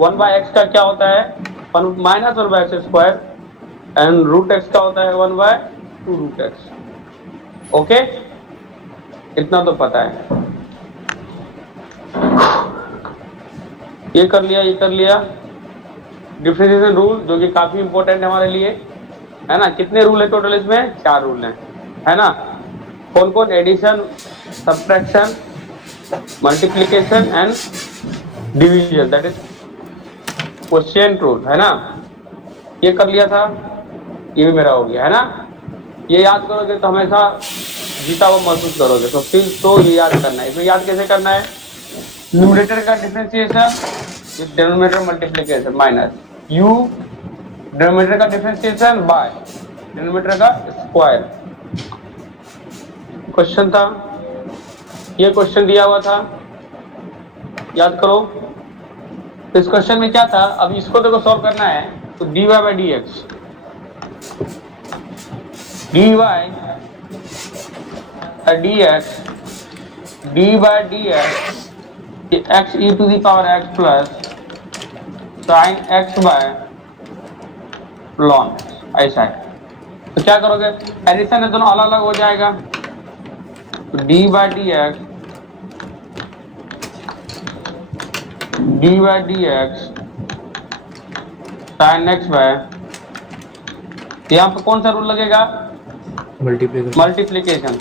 1 by x का क्या होता है, minus 1 by x square, and root x का होता है 1 बाय 2 रूट एक्स। ओके, इतना तो पता है। ये कर लिया, ये कर लिया। डिफरेंशिएशन रूल जो कि काफी इंपॉर्टेंट है हमारे लिए, है ना। कितने रूल है टोटल इसमें? 4 रूल है ना। कौन कौन? Addition, subtraction, multiplication and division, that is quotient rule, है ना। ये कर लिया था, ये भी मेरा हो गया, है ना। ये याद करोगे तो हमेशा जीता हुआ महसूस करोगे। तो फिर तो ये याद करना है। इसमें याद कैसे करना है? न्यूमरेटर का differentiation with denominator multiplication minus u, denominator का डिफरेंशिएशन बाय डिनोमिनेटर का स्क्वायर। क्वेश्चन था, ये क्वेश्चन दिया हुआ था, याद करो। इस क्वेश्चन में क्या था? अब इसको देखो सॉल्व करना है, तो dy by d x, d by d x, d by d x x e to the power x plus sine x by ln, ऐसा है। तो क्या करोगे? एडिशन है, दोनों अलग अलग हो जाएगा। तो d by d x, d by d x sine x by, यहाँ पे कौन सा रूल लगेगा? मल्टीप्लिकेशन।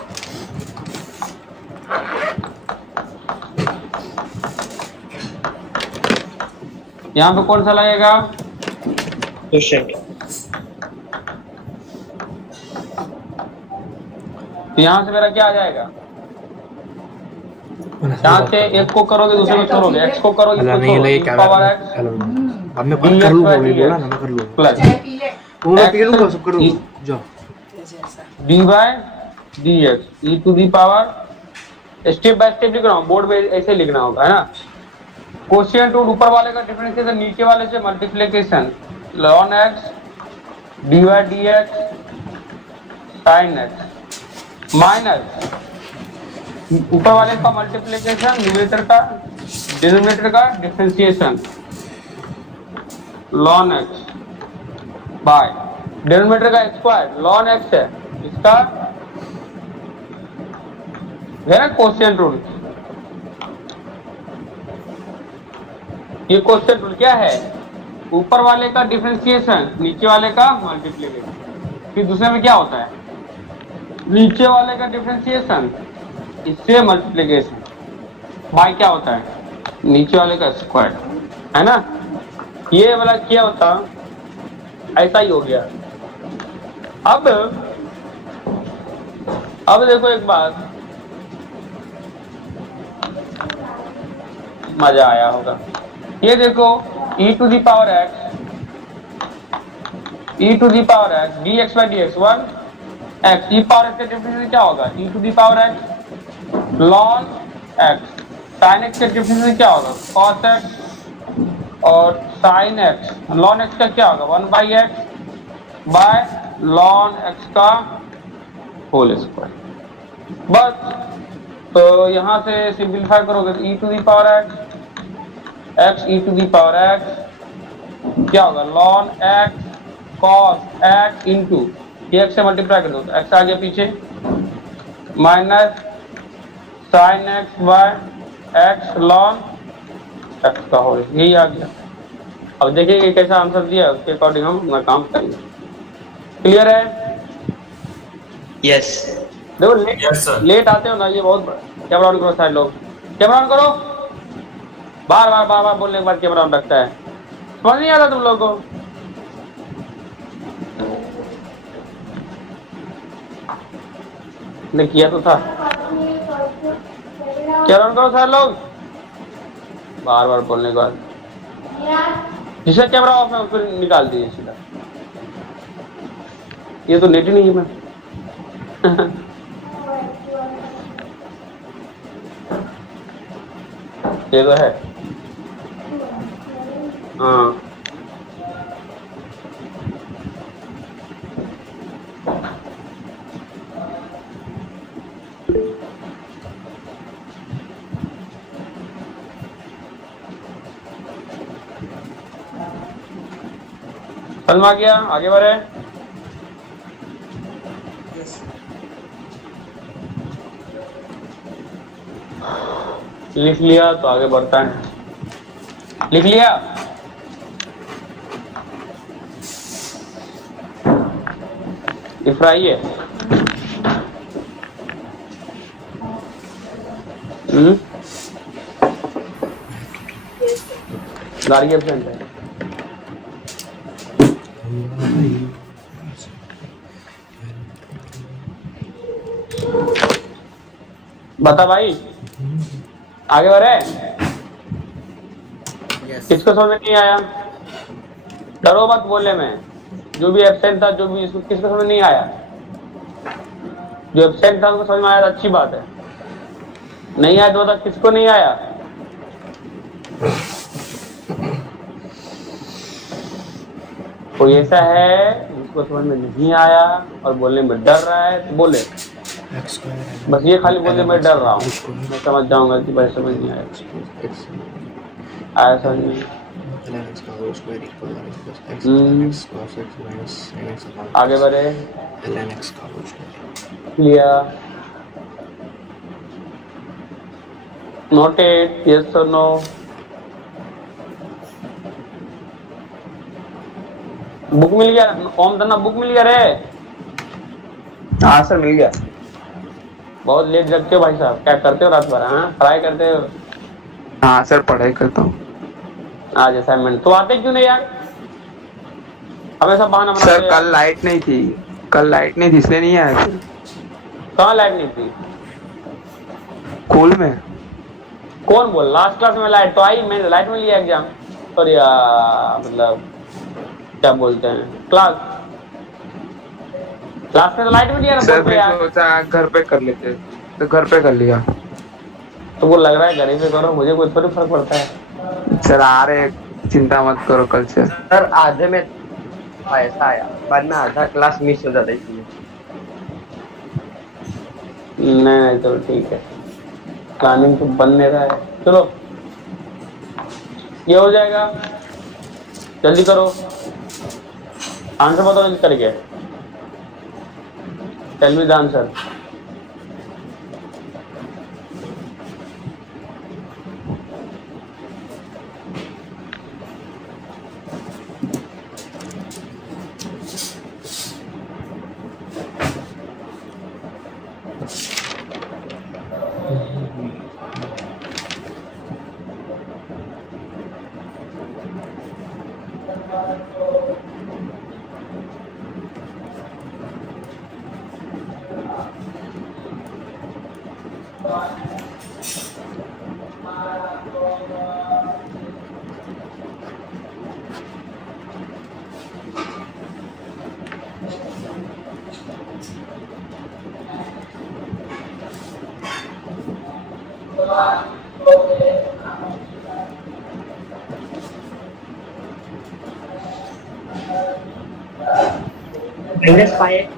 यहाँ पे कौन सा लगेगा? क्वोशिएंट। तो यहाँ से मेरा क्या आ जाएगा? यहाँ से एक को करोगे, दूसरे को छोड़ोगे, एक्स को करोगे, इसको छोड़ोगे, power x plus d by d x e to the power, step by step लिख रहा हूँ, बोर्ड में ऐसे लिखना होगा, है ना। क्वोशिएंट रूल, ऊपर वाले का डिफरेंशिएशन नीचे वाले से multiplication, ln x D by d x sine x minus ऊपर वाले का मल्टीप्लिकेशन, न्यूमरेटर का डिनोमिनेटर का differentiation ln x by denominator का स्क्वायर ln x है इसका, है ना क्वोशिएंट रूल। ये क्वोशिएंट रूल क्या है? ऊपर वाले का डिफरेंशिएशन, नीचे वाले का मल्टीप्लिकेशन। फिर दूसरे में क्या होता है? नीचे वाले का डिफरेंशिएशन, इससे मल्टीप्लिकेशन बाय क्या होता है? नीचे वाले का स्क्वायर, है ना। ये वाला क्या होता? ऐसा ही हो गया। अब देखो एक बात, मजा आया होगा। ये देखो e to the power x, e to the power x d x by d x 1 x, e power x का डिफरेंशिएशन क्या होगा? e to the power x ln x, sin x का डिफरेंशिएशन क्या होगा? cos x, और sin x ln x का क्या होगा? 1 by x by ln x का होल स्क्वायर। बस, तो यहां से सिंप्लीफाई करोगे तो e to the power x e to the power x क्या होगा? ln x cos x into x से मल्टीप्लाई कर दो तो x आगे पीछे minus sin x by x ln x का होल, यही आ गया। अब देखिए कैसा आंसर दिया, उसके अकॉर्डिंग हम अपना काम करेंगे। क्लियर है? यस। देखो लेट आते हो ना, ये बहुत कैमरा ऑन करो सारे लोग, कैमरा ऑन करो। बार बार बोलने के बाद कैमरा ऑन रखता है, समझ नहीं आता तुम लोगों को? ने किया तो था, कैमरा ऑन करो सारे लोग। बार बोलने के बाद जिसका कैमरा ऑफ है उसको निकाल दीजिए सीधा। ये तो नेट ही नहीं है मैं ये तो है, हाँ। समझ में आ गया? आगे बढ़े। यस। लिख लिया तो आगे बढ़ता है। लिख लिया? लिख रहा है? गाड़ी एब्सेंट है। बता भाई, आगे बढ़े। यस। किसको समझ में नहीं आया? डरो मत बोलने में। जो भी एब्सेंट था, जो भी किसको समझ में नहीं आया? जो एब्सेंट था उनको समझ में आया तो अच्छी बात है। नहीं आया तो बता किसको नहीं आया? कोई ऐसा है जिसको समझ में नहीं आया और बोलने में डर रहा है तो बोले। बस ये खाली बोलने में डर रहा हूँ, मैं समझ जाऊंगा कि भाई समझ नहीं आया। आया समझ में? आगे बढ़े। क्लियर? नोटेड? यस और नो? बुक मिल गया? ओम धन्ना बुक मिल गया रे? हाँ सर मिल गया। बहुत लेट जगते हो भाई साहब, क्या करते हो रात भर? हाँ, पढ़ाई करते हो? हाँ सर पढ़ाई करता हूँ। आज असाइनमेंट तो आते क्यों नहीं यार? हमेशा बहाना बनाते सर हो कल यार। लाइट नहीं थी, कल लाइट नहीं थी इसलिए नहीं आया सर। कहाँ लाइट नहीं थी? स्कूल में। कौन बोल? लास्ट क्लास में लाइट तो आई, मैंने लाइट में लिया एग्जाम। सॉरी मतलब क्या बोलते हैं, क्लास क्लास में तो लाइट में लिया ना सर बोर्ड पे फिर यार। सोचा घर पे कर लेते तो घर पे कर लिया। तो वो लग रहा है घर ही पे करो, मुझे कोई थोड़ी फर्क पड़ता है। सर आ रहे, चिंता मत करो कल से। सर आधे में ऐसा आया, बाद में आधा क्लास मिस हो जाता है इसलिए। नहीं नहीं चलो ठीक है, प्लानिंग तो बन नहीं रहा है। चलो ये हो जाएगा, जल्दी करो। आंसर बताओ जल्दी करके। Tell me the answer. Minus five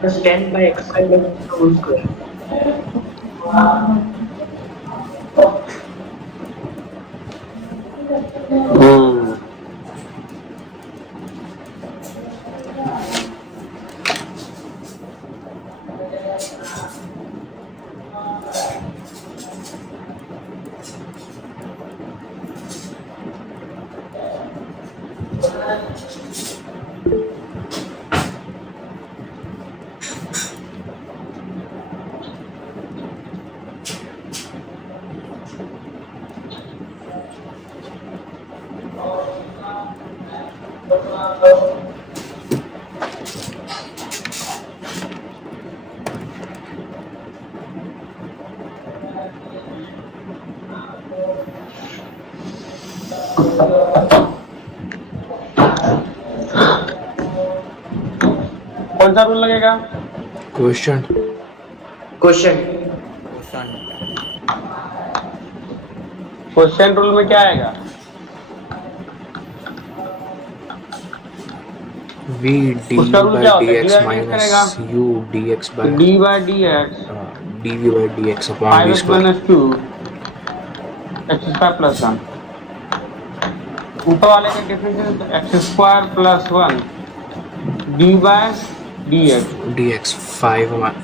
plus 10 by x square plus whole square। हम्म, कौन सा रूल लगेगा? क्वेश्चन क्वेश्चन क्वेश्चन रूल में क्या आएगा? v dv उसका रूल by क्या होता है? dx डी minus करेगा u dx by d by d x dv by dx upon five v x square। Minus two x square plus one. ऊपर वाले का डिफरेंशियल तो x square plus one d by d x dx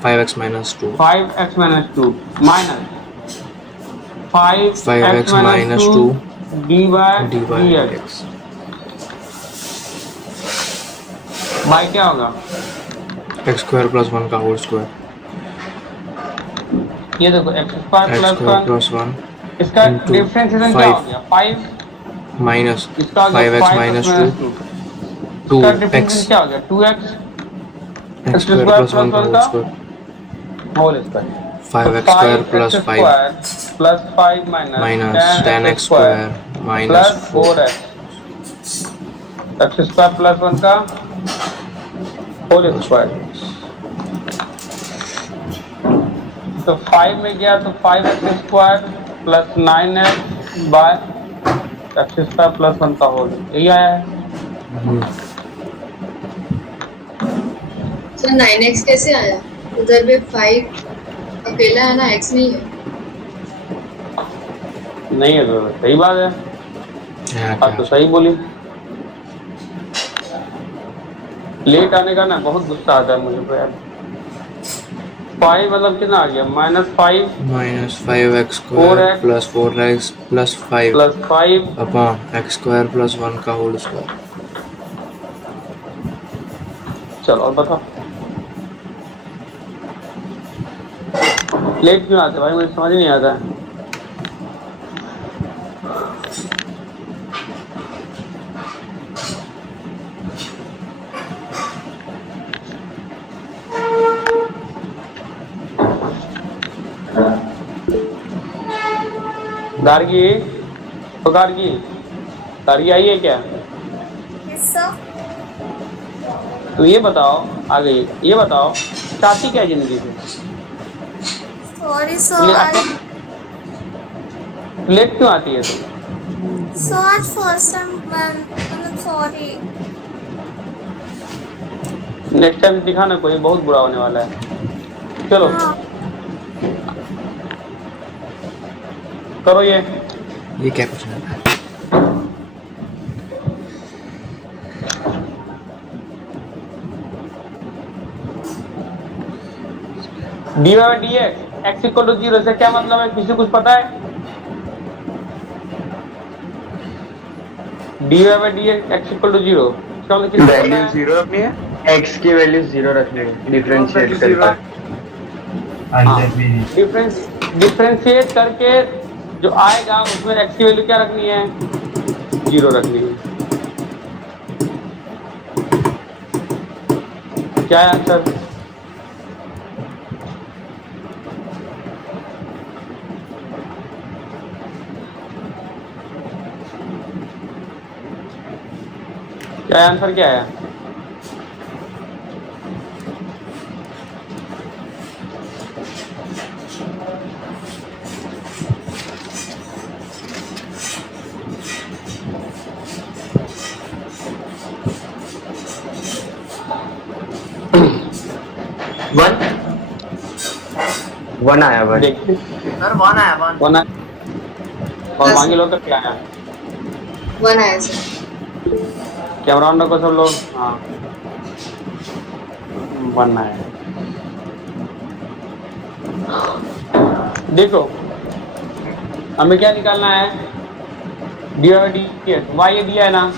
5x minus 2 five x minus two minus five 5x x minus minus two 2 d by dy d x dx by क्या होगा? x square plus 1 का whole square ये देखो x square x plus square one, plus 1 इसका into differentiation क्या हो 5 गया? Five, minus इसका हो गया 5x five x minus minus 2 two, इसका 2x डिफरेंशिएशन क्या हो गया? Two x x square plus 1 का whole square whole square 5x square plus 5 square plus five minus minus 10x square minus plus 4 four x square plus one का whole square. तो 5 में गया तो 5x square plus 9x by x square plus one का whole, यही आया है। Sir 9x कैसे आया? उधर भी 5 अकेला है ना, x नहीं है। नहीं है तो सही बात है, यहाँ आप तो क्या सही बोली। लेट आने का ना बहुत गुस्सा आता है मुझे तो यार। 5 मतलब कितना आ गया? Minus 5 minus 5x square 4x plus 4x plus 5 plus 5 upon x square plus 1 का whole square चलो और बताओ लेट क्यों आते भाई, मुझे समझ नहीं आता है। गार्गी, तो गार्गी गार्गी आई है क्या? Yes sir. तो ये बताओ, आ गई, ये बताओ चाहती क्या जिंदगी से? सॉरी ले- सर। लेट क्यों आती है तुम? सर फर्स्ट टाइम मतलब सॉरी। नेक्स्ट टाइम दिखाना, कोई बहुत बुरा होने वाला है। चलो हाँ करो ये। क्या पूछना है? D y d x equal to zero से क्या मतलब है? किसी कुछ पता है? D y d x equal to zero value zero रखनी है, एक्स की वैल्यू जीरो रखनी है डिफरेंशिएट करके। डिफरेंशिएट करके जो आएगा उसमें एक्स की वैल्यू क्या रखनी है? जीरो रखनी है। क्या है आंसर? क्या आंसर क्या है? वन आया वन। देखिए सर 1 आया 1। वन और मांगे लोग का क्या है? 1 आया सर। कैमरा ऑन रखो सब लोग। हाँ बनना है। देखो हमें क्या निकालना है? D y d x, y ये दिया है ना,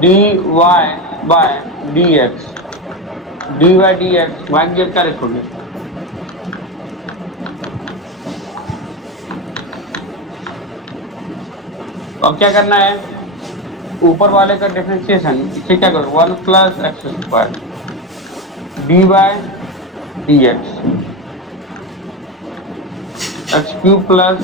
d y by d x, d y d x, y की जगह क्या लिखोगे? अब क्या करना है? ऊपर वाले का डिफरेंशिएशन, इसे क्या करो? 1 plus x square d by d x, x cube plus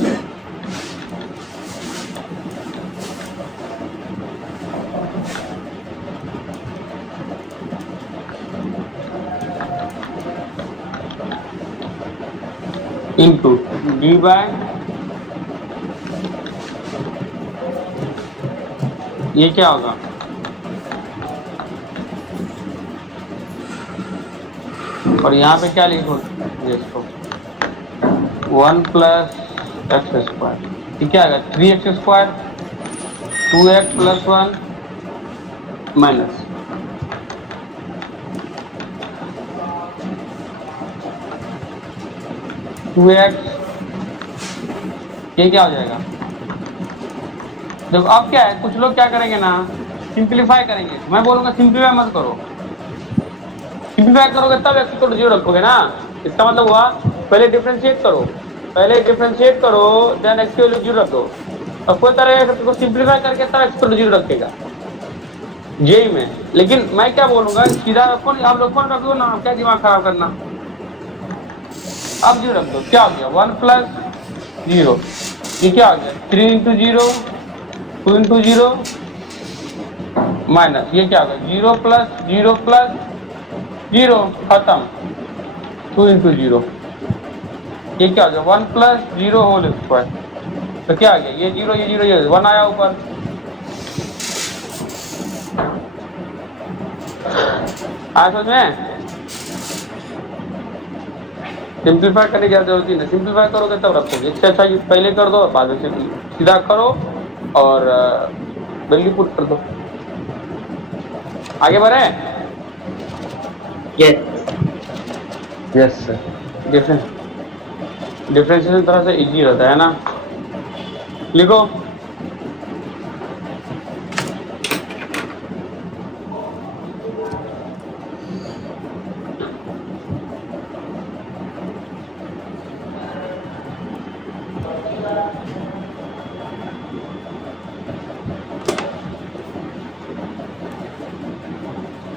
into d by ये क्या होगा? और यहाँ पे क्या लिखोगे इसको? 1 प्लस एक्स स्क्वायर, ये क्या आएगा? 3x square 2x plus 1 minus 2x, ये क्या हो जाएगा? देखो अब क्या है, कुछ लोग क्या करेंगे ना, सिंप्लीफाई करेंगे। मैं बोलूंगा सिंप्लीफाई मत करो, सिंप्लीफाई करोगे तब x को 0 रखोगे ना। इसका मतलब हुआ पहले डिफरेंशिएट करो, देन x की वैल्यू 0 रख दो। अब कोई करेगा तो सिंप्लीफाई करके तब x को 0 रखेगा जेई में। लेकिन मैं क्या बोलूंगा, सीधा रखो, आप लोग रख दो ना, क्या दिमाग खराब करना। अब 0 रख दो, क्या हो गया 1 plus 0, ये क्या हो गया 3 into 0, 2 into 0 माइनस, ये क्या होगा 0 plus 0 plus 0, खत्म 2 into 0, ये क्या हो गया 1 plus 0 होल स्क्वायर। तो क्या आ गया, ये 0 ये 0 ये 1 आया ऊपर। आज समझ में सिंप्लीफाई करने की जरूरत नहीं, सिंप्लीफाई करोगे तब रखोगे। इससे अच्छा पहले कर दो, बाद में सीधा करो और वैल्यू पुट कर दो। आगे बढ़े। Yes sir. डिफरेंशिएशन तरह से इजी रहता है ना। लिखो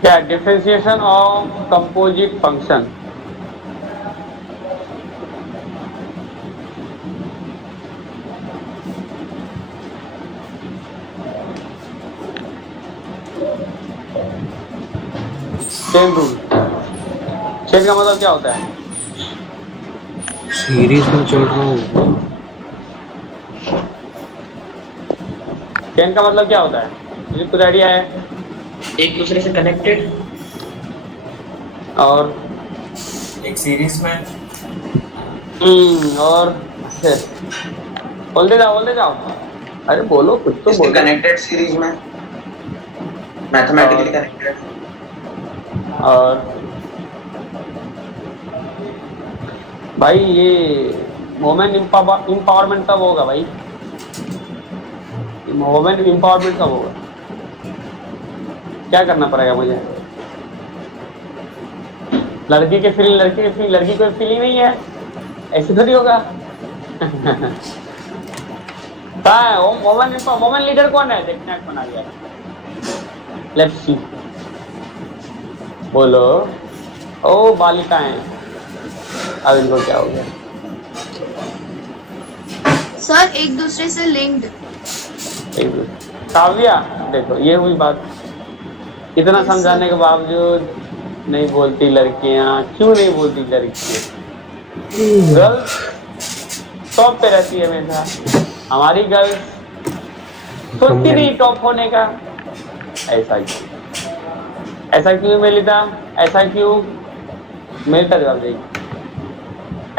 क्या, differentiation of composite function. Chain rule, chain का मतलब क्या होता है? सीरीज में चल रहा हूँ। चेन का मतलब क्या होता है, मुझे कुछ आइडिया है? एक दूसरे से कनेक्टेड और एक सीरीज में। और बोलते जाओ। अरे बोलो, कुछ तो बोलो। कनेक्टेड सीरीज में, मैथमेटिकली कनेक्टेड। और भाई ये वोमेन इम्पावरमेंट कब होगा भाई? वोमेन इम्पावरमेंट कब होगा? क्या करना पड़ेगा मुझे? लड़की की कोई फीलिंग नहीं है, ऐसे थोड़ी होगा। वोमेन लीडर कौन है? देखना बना दिया। लेट्स सी, बोलो। ओ बालिकाएं, अब इनको क्या हो गया? सर एक दूसरे से लिंक्ड। काव्या देखो, ये हुई बात। इतना समझाने के बावजूद नहीं बोलती लड़कियां। क्यों नहीं बोलती लड़कियां? गर्ल्स टॉप पे रहती है हमेशा। हमारी गर्ल्स सोचती नहीं टॉप होने का। ऐसा क्यों मेलिता? ऐसा क्यों? मेलिता जवाब देगी,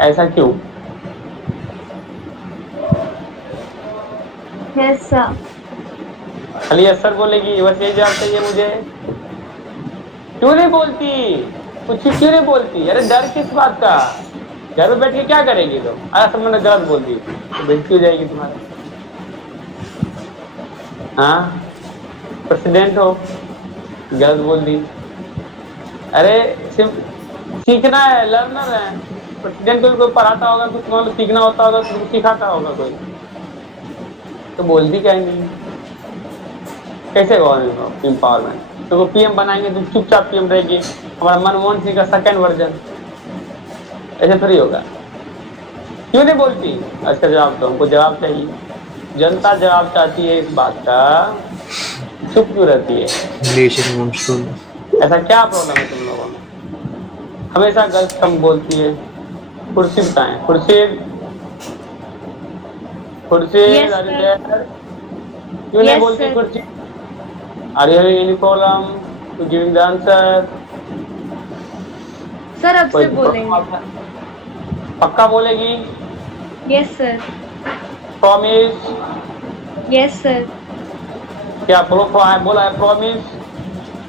ऐसा क्यों? Yes sir. खाली असर बोलेगी, बस यही जवाब चाहिए मुझे। क्यों नहीं बोलती? कुछ क्यों नहीं बोलती? अरे डर किस बात का? घर में बैठ के क्या करेगी तो? अरे मैंने गलत बोल दी तो बेइज्जती हो जाएगी तुम्हारी। हाँ, प्रेसिडेंट हो, गलत बोल दी। अरे सिर्फ सीखना है, लर्नर है। प्रेसिडेंट को भी कोई पढ़ाता होगा, कुछ मान लो सीखना होता होगा तो सिखाता होगा कोई, तो बोलती क्या नहीं? कैसे गवर्नमेंट एम्पावरमेंट? तो पीएम बनाएंगे तो चुपचाप पीएम रहेगी, हमारा मनमोहन सिंह का सेकंड वर्जन। ऐसे थोड़ी होगा। क्यों नहीं बोलती? अच्छा जवाब दो, हमको जवाब चाहिए। जनता जवाब चाहती है इस बात का, चुप क्यों रहती है? ऐसा क्या प्रॉब्लम है तुम लोगों में? हमेशा गर्ल्स कम बोलती है। कुर्सी बताएं, कुर्सी Yes, sir. क्यों नहीं Yes, बोलती sir. कुर्सी? Are you having any problem to giving the answer? Sir अब से कोई बोलेंगे। पक्का बोलेगी? Yes sir. Promise? Yes sir. क्या बोला है प्रॉमिस,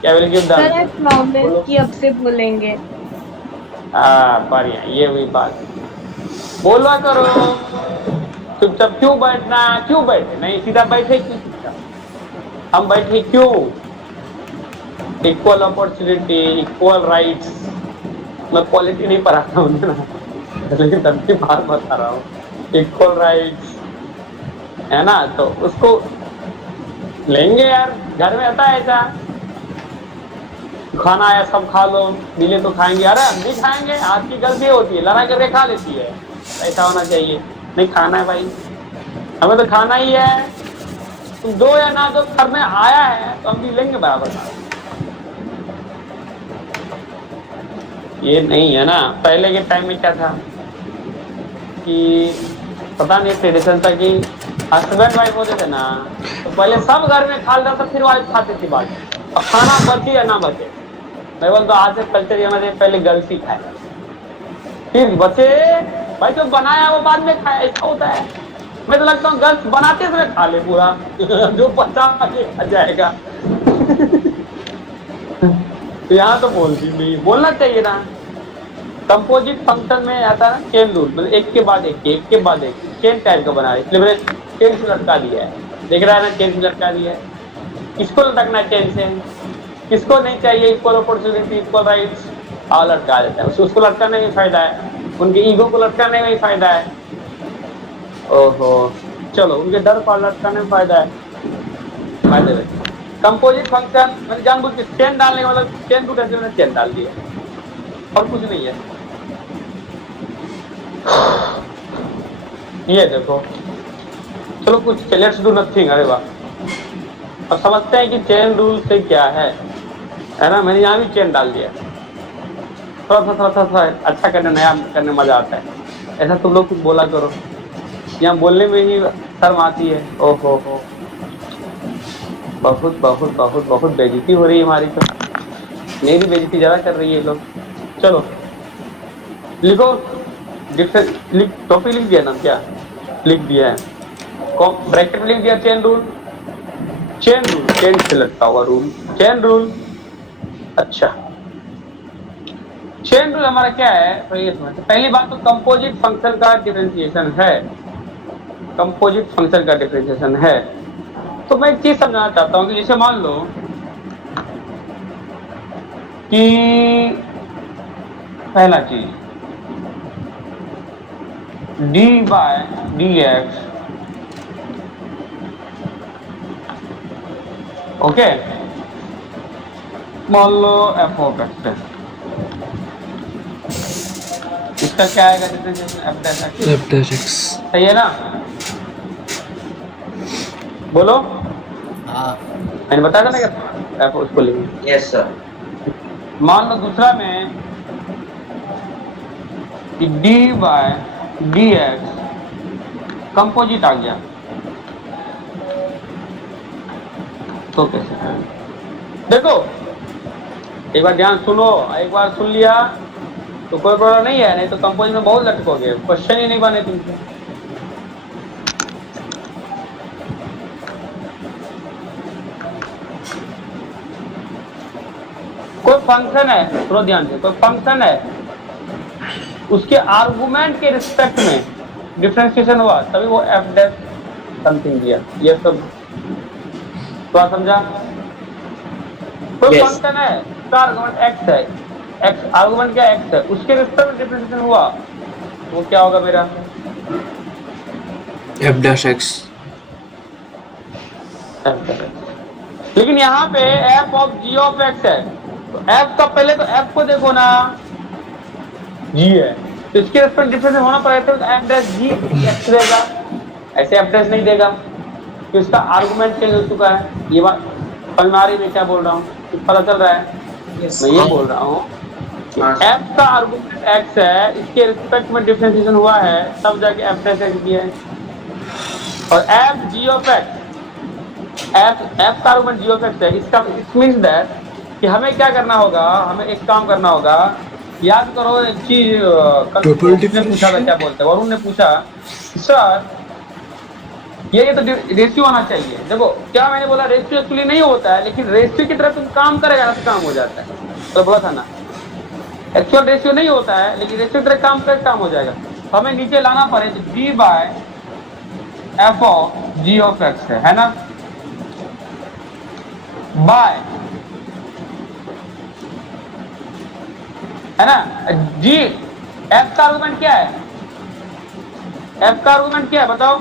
क्या will give the sir I answer? Promise कि अब से बोलेंगे। बढ़िया, ये हुई बात। बोला करो, चुपचाप क्यों बैठना, क्यों बैठे नहीं, सीधा बैठे क्यों चुपचाप? हम बैठे क्यों? Equal opportunity, equal rights. मैं पॉलिटी नहीं पढ़ाता हूँ ना, लेकिन तब भी बात बता रहा हूँ, इक्वल राइट्स है ना, तो उसको लेंगे यार। घर में आता है ऐसा, खाना आया सब खा लो, मिले तो खाएंगे, अरे हम भी खाएंगे, आज की गलती होती है, लड़ाई करके खा लेती है। ऐसा होना चाहिए, नहीं खाना है भाई, हमें तो खाना ही है, तुम दो या ना दो, घर में आया है तो हम भी लेंगे बराबर। ये नहीं है ना। पहले के टाइम में क्या था कि पता नहीं ट्रेडिशन था कि हस्बैंड वाइफ होते थे ना, तो पहले सब घर में खा लेता था, फिर वाइफ खाती थी बाद में, और खाना बचे या ना बचे, मैं बोलता तो आज से कल्चर ये हमारे पहले गलती खाए, फिर बचे भाई, जो बनाया वो बाद में खाया, ऐसा होता है। मैं तो लगता हूँ गर्ल्स बनाते समय खा ले पूरा जो बचा के खा जाएगा तो यहाँ तो बोलती नहीं, बोलना चाहिए ना। कंपोजिट फंक्शन में आता है ना चेन रूल, मतलब एक के बाद एक चेन टाइप का बना है, इसलिए मैंने चेन से लटका दिया है, देख रहा है ना, चेन से लटका दिया है। किसको लटकना है चेन से, किसको नहीं चाहिए इक्वल अपॉर्चुनिटी, इक्वल राइट्स, और लटका देता है। उसको लटकाने में फायदा है, उनके ईगो को लटकाने में फायदा है। ओहो, चलो उनके डर को लटकाने में फायदा है, फायदे में। कंपोजिट फंक्शन मैंने जानबूझ के चेन डालने का मतलब, चेन टूटे से मैंने चेन डाल दिया, और कुछ नहीं है। ये देखो, चलो कुछ, लेट्स डू नथिंग। अरे वाह, अब समझते हैं कि चेन रूल से क्या है ना। मैंने यहाँ भी चेन डाल दिया, थोड़ा अच्छा करने, नया करने मजा आता है। ऐसा तुम लोग कुछ बोला करो, यहाँ बोलने में ही शर्म आती है। ओहो हो, बहुत बहुत बहुत बहुत बेइज्जती हो रही है हमारी, तो मेरी बेइज्जती ज्यादा कर रही है लोग। चलो लिखो, टॉपिक लिख दिया ना, क्या लिख दिया है, ब्रैकेट में लिख दिया चेन रूल, चेन से लटका हुआ रूल, चेन रूल। अच्छा, चेन रूल हमारा क्या है, तो ये समझते। पहली बात तो कंपोजिट फंक्शन का डिफरेंशिएशन है, कंपोजिट फंक्शन का डिफरेंशिएशन है। तो मैं एक चीज समझाना चाहता हूँ कि जैसे मान लो कि पहला चीज d by d x, okay, मान लो एफ ऑफ एक्स है, इसका क्या आएगा डिफरेंशिएशन, एफ डैश एक्स, सही है ना? बोलो, मैंने बताया था ना क्या एफ, उसको लिखेंगे। Yes sir. मान लो दूसरा में कि d by d x composite आ गया, तो कैसे करेंगे? देखो एक बार ध्यान सुनो, एक बार सुन लिया तो कोई प्रॉब्लम नहीं है, नहीं तो कंपोजिट में बहुत लटकोगे, क्वेश्चन ही नहीं बने तुमसे। कोई फंक्शन है, थोड़ा ध्यान से, कोई फंक्शन है, उसके आर्गुमेंट के रिस्पेक्ट में डिफरेंशिएशन हुआ, तभी वो एफ डैश समथिंग दिया। ये सब थोड़ा समझा? कोई फंक्शन है, उसका आर्गुमेंट एक्स है, एक्स आर्गुमेंट क्या एक्स है, उसके रिस्पेक्ट में डिफरेंशिएशन हुआ, वो क्या होगा मेरा, एफ डैश एक्स। लेकिन यहाँ पे f of g of x है, तो एफ का पहले तो एफ को देखो ना, जी है, तो इसके रिस्पेक्ट डिफरेंस होना पड़ेगा, तो एफ डैश जी एक्स देगा, ऐसे एफ डैश नहीं देगा, तो इसका आर्गुमेंट चेंज हो चुका है। ये बात समझ में आ रही है मैं क्या बोल रहा हूँ, पता चल रहा है? मैं ये बोल रहा हूँ कि एफ का आर्गुमेंट एक्स है, इसके रिस्पेक्ट में डिफरेंशिएशन हुआ है, तब जाके एफ डैश एक्स दिया है। और F G of x, F का आर्गुमेंट जी ऑफ एक्स है, इसका इट मींस दैट कि हमें क्या करना होगा, हमें एक काम करना होगा। याद करो एक चीज, कल ने पूछा था, क्या बोलते हैं, वरुण ने पूछा, सर ये तो रेशियो आना चाहिए। देखो क्या मैंने बोला, रेशियो एक्चुअली नहीं होता है, लेकिन रेशियो की तरह तुम काम करेगा ना तो काम हो जाता है। तो बोला था ना, एक्चुअल रेशियो नहीं होता है, लेकिन रेशियो की तरह काम कर काम हो जाएगा। तो हमें नीचे लाना पड़े तो d by f of g of x है ना, बाय है ना जी। एफ का आर्गुमेंट क्या है? एफ का आर्गुमेंट क्या है बताओ?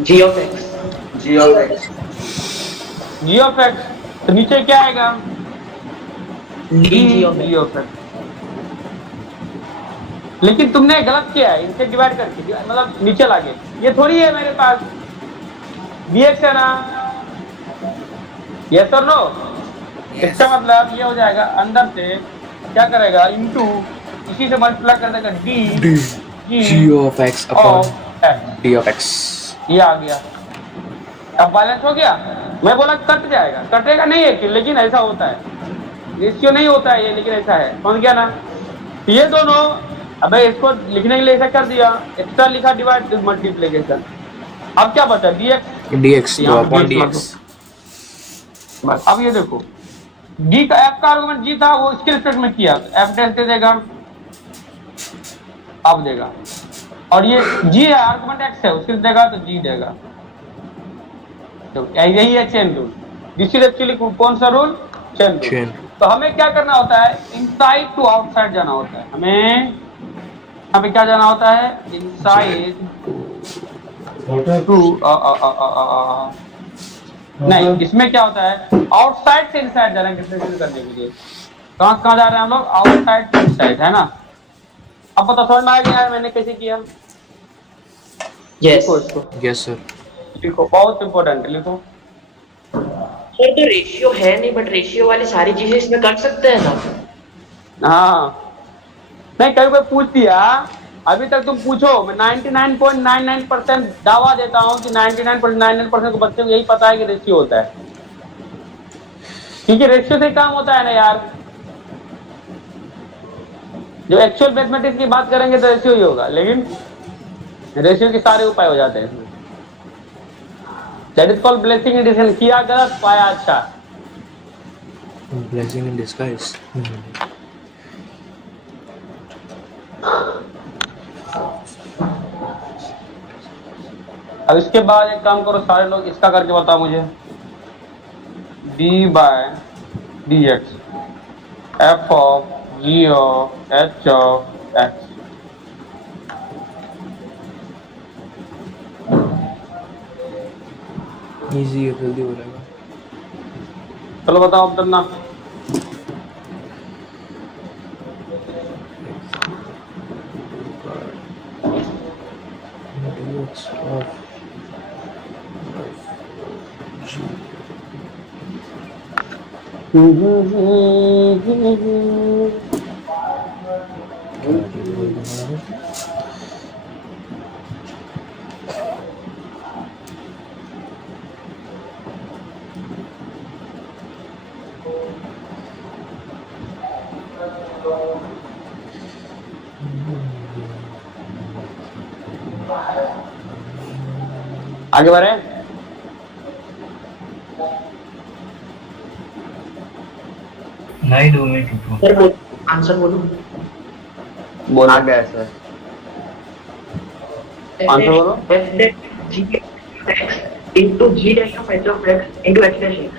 G of x. G of x. G of x. तो नीचे क्या आएगा? G of g of x. लेकिन तुमने गलत किया है, इनसे डिवाइड करके, मतलब नीचे लाके। ये थोड़ी है मेरे पास dx है ना, यस और नो। इसका मतलब ये हो जाएगा, अंदर से क्या करेगा, इनटू इसी से मल्टीप्लाई कर देगा d g of x upon d of x। ये आ गया। अब बैलेंस हो गया। मैं बोला कट जाएगा, कटेगा नहीं है, लेकिन ऐसा होता है, रेशियो नहीं होता है ये, लेकिन ऐसा है। समझ गया ना? ये दोनों, अबे इसको लिखने के लिए ऐसा कर दिया, एक्स्ट्रा लिखा डिवाइड मल्टीप्लिकेशन। अब क्या बचा? dx upon dx। बस। अब ये देखो, d का f का आर्गुमेंट g था, वो इसके रिस्पेक्ट में किया तो f डैश दे देगा, अब देगा। और ये g है, आर्गुमेंट x है, उसके देगा तो g देगा। तो यही है chain rule. This is actually कौन सा रूल? Chain rule. तो हमें क्या करना होता है? इनसाइड टू आउटसाइड जाना होता है। हमें यहाँ पे क्या जाना होता है? इनसाइड टू नहीं, इसमें क्या होता है? आउटसाइड से इनसाइड जा रहे हैं कैलकुलेशन करने के लिए। कहाँ जा रहे हैं हम लोग? आउटसाइड टू इनसाइड, है ना? अब पता समझ में आ गया है मैंने कैसे किया? Yes yes sir. लिखो, बहुत इंपॉर्टेंट, लिखो। सर तो रेशियो है नहीं, बट रेशियो वाली सारी चीजें इसमें कर सकते हैं ना? हाँ, नहीं कभी कोई पूछ दिया, अभी तक तुम पूछो, मैं 99.99% दावा देता हूँ कि 99.99% को बच्चे को यही पता है कि रेशियो होता है, क्योंकि रेशियो से काम होता है ना यार। जब एक्चुअल मैथमेटिक्स की बात करेंगे तो रेशियो ही होगा, लेकिन रेशियो के सारे उपाय हो जाते हैं। That is called blessing in disguise. किया गलत, पाया अच्छा। Blessing in disguise. अब इसके बाद एक काम करो सारे लोग, इसका करके बताओ मुझे। d by d x f of g of h of x. Easy है, जल्दी हो जाएगा। चलो बताओ अब करना। dx of आगे बढ़े। नहीं 2 मिनट रुको। सर बोलो, आंसर बोलो। बोलो, आ गया सर। आंसर बोलो। f dash g x into g dash of h of x into h dash x।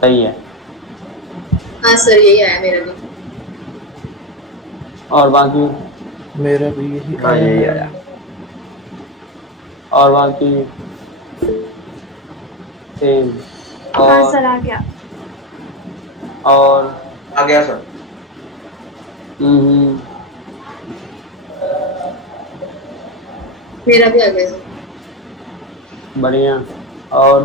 सही है। हाँ सर, यही आया मेरा भी। और बाकी? मेरा भी यही हाँ यही आया। और बाकी सेम। हाँ और सर, आ गया। और आ गया सर। मेरा भी आ गया सर। बढ़िया। और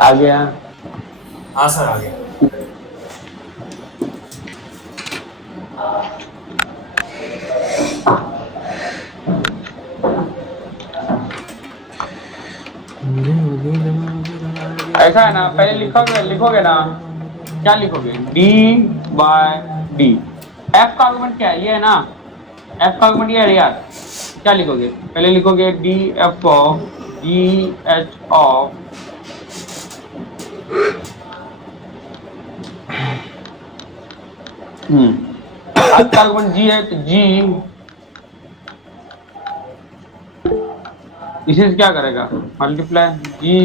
आ गया। हाँ सर, आ गया। ऐसा है ना, पहले लिखोगे ना क्या लिखोगे? D by d. एफ का आर्गुमेंट क्या है? ये है ना, एफ का आर्गुमेंट ये है यार। क्या लिखोगे? पहले लिखोगे D F of ji H of F का आर्गुमेंट जी है, तो जी इसी से क्या करेगा? मल्टीप्लाई जी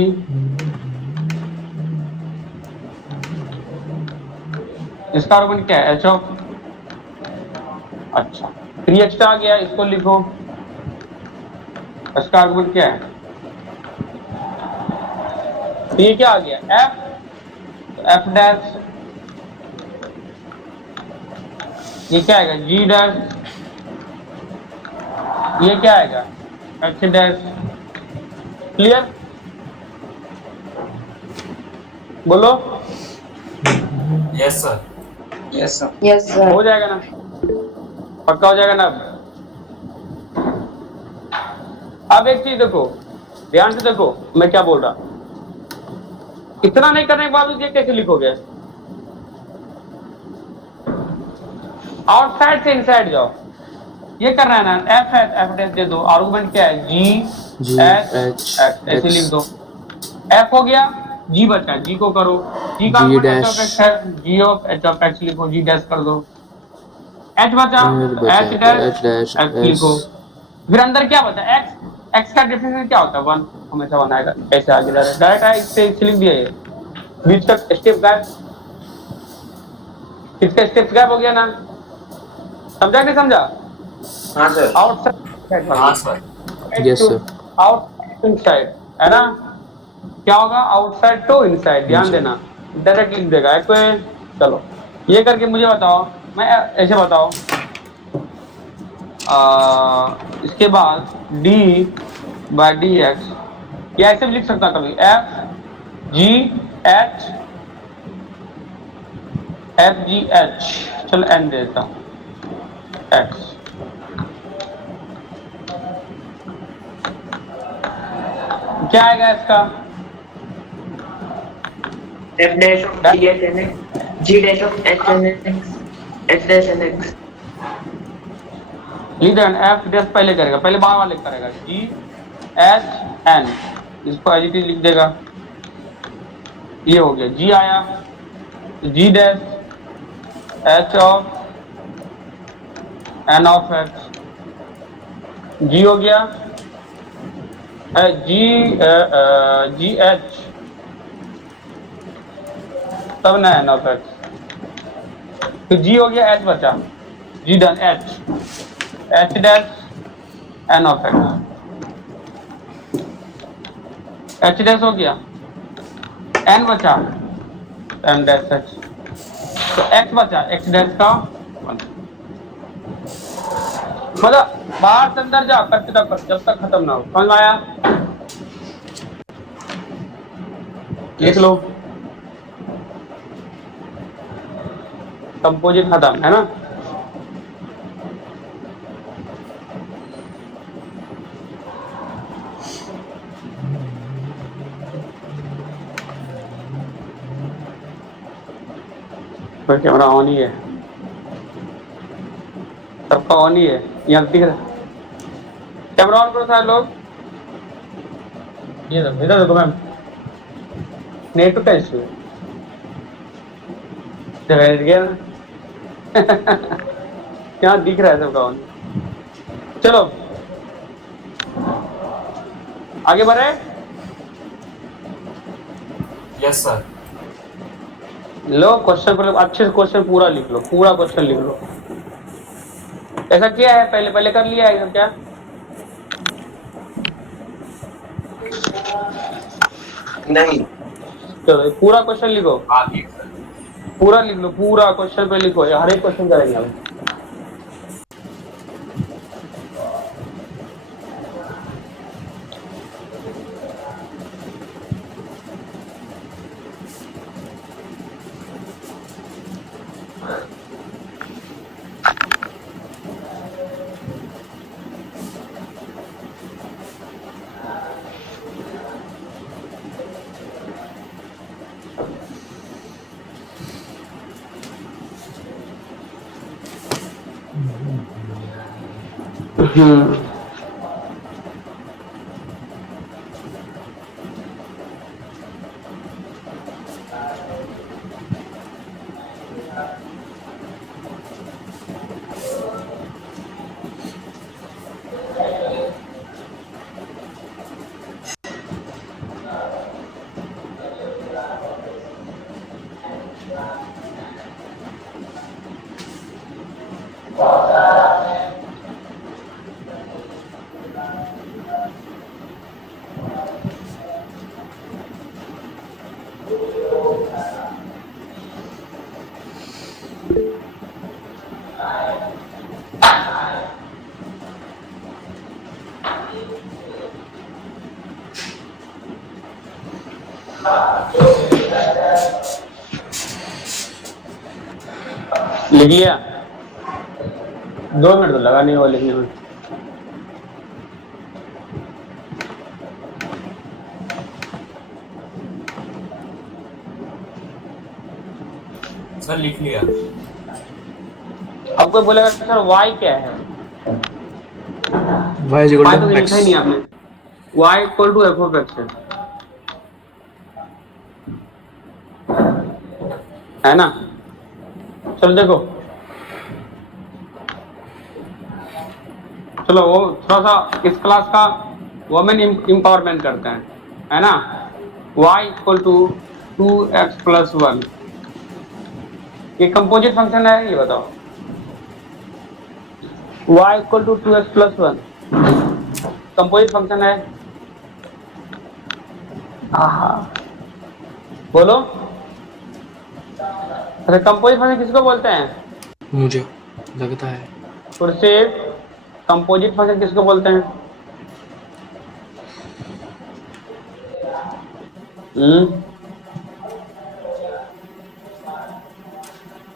इसका आर्गुमेंट क्या है? एच ऑफ, अच्छा 3 एक्स्ट्रा आ गया, इसको लिखो। इसका आर्गुमेंट क्या है? तो ये क्या आ गया? एफ, तो एफ डैश, ये क्या आएगा? जी डैश, ये क्या आएगा? H dash. क्लियर? बोलो। Yes sir. Yes, sir. Yes sir. हो जाएगा ना? पक्का हो जाएगा ना? अब एक चीज देखो, ध्यान से देखो मैं क्या बोल रहा। इतना नहीं करने के बाद ये कैसे लिखोगे? आउटसाइड से इनसाइड जाओ। ये कर रहा है ना, एफ है, एफ डैश दे दो। आर्गुमेंट क्या है? जी एच एक्स, ऐसे लिख दो। एफ हो गया, जी बचा, जी को करो। जी का G argument H dash. Of x है, जी ऑफ एच ऑफ एक्स लिखो, जी डैश कर दो। एच बचा, एच डैश एक्स लिखो। फिर अंदर क्या बचा? एक्स। एक्स का डिफरेंशियल क्या होता है? 1, हमेशा 1 आएगा। ऐसे आगे डायरेक्ट है, इससे लिख दिया। ये बीच का स्टेप गायब, इसका स्टेप गायब हो गया ना? समझा नहीं समझा? हाँ सर। आउटसाइड, हाँ sir. Yes, sir. Outside inside है ना? क्या होगा? Outside to inside. ध्यान Inside. देना, डायरेक्ट लिख देगा एक। चलो ये करके मुझे बताओ, मैं ऐसे बताओ। इसके बाद d बाई डी एक्स, या ऐसे भी लिख सकता कभी, F G H, F G H, चलो एन देता हूँ, एक्स। क्या आएगा इसका? F dash of G H N X, G dash of H N X, H dash N X. Leader F dash पहले करेगा, पहले बाहर वाले करेगा, जी एच एन, इसको एच लिख देगा। ये हो गया, जी आया, G dash H of N of x, G हो गया, जी एच, तब ना एन ऑफ एक्स, तो जी हो गया, एच बचा, g done, h dash n of x, h dash हो गया, एन बचा, एन डैश एच, तो एक्स बचा, एक्स डैश का 1। मतलब बाहर से अंदर जा करते तक, जब तक खत्म ना हो। समझ में आया? लिख लो, कंपोजिट खत्म है ना? तो कैमरा ऑन ही है, सबका ऑन ही है, यहाँ दिख रहा। कैमरा ऑन करो सारे लोग। ये देखो, इधर देखो मैम, नेट का इशू है, बैठ गया ना। यहाँ दिख रहा है सबका ऑन। चलो आगे बढ़े। Yes sir. लो क्वेश्चन पर अच्छे से क्वेश्चन पूरा लिख लो, पूरा क्वेश्चन लिख लो। ऐसा क्या है? पहले कर लिया है क्या? नहीं। चलो पूरा क्वेश्चन लिखो, आगे सर। पूरा लिख लो, पूरा क्वेश्चन पे लिखो, हर एक क्वेश्चन करेंगे हम। लिख लिया? 2 मिनट तो लगा नहीं वो लिखने में। सर लिख लिया। अब कोई बोलेगा सर वाई क्या है? y is equal वाई तो to लिखा ही x. नहीं आपने। Y equal to f of x है ना? चलो देखो, चलो वो थोड़ा सा इस क्लास का वुमेन एम्पावरमेंट करते हैं, है ना? y equal to 2x plus 1, ये कंपोजिट फंक्शन है, ये बताओ। y equal to 2x plus 1 composite function है। बोलो, अरे कंपोजिट फंक्शन किसको बोलते हैं? मुझे लगता है फिर से कंपोजिट फंक्शन किसको बोलते हैं?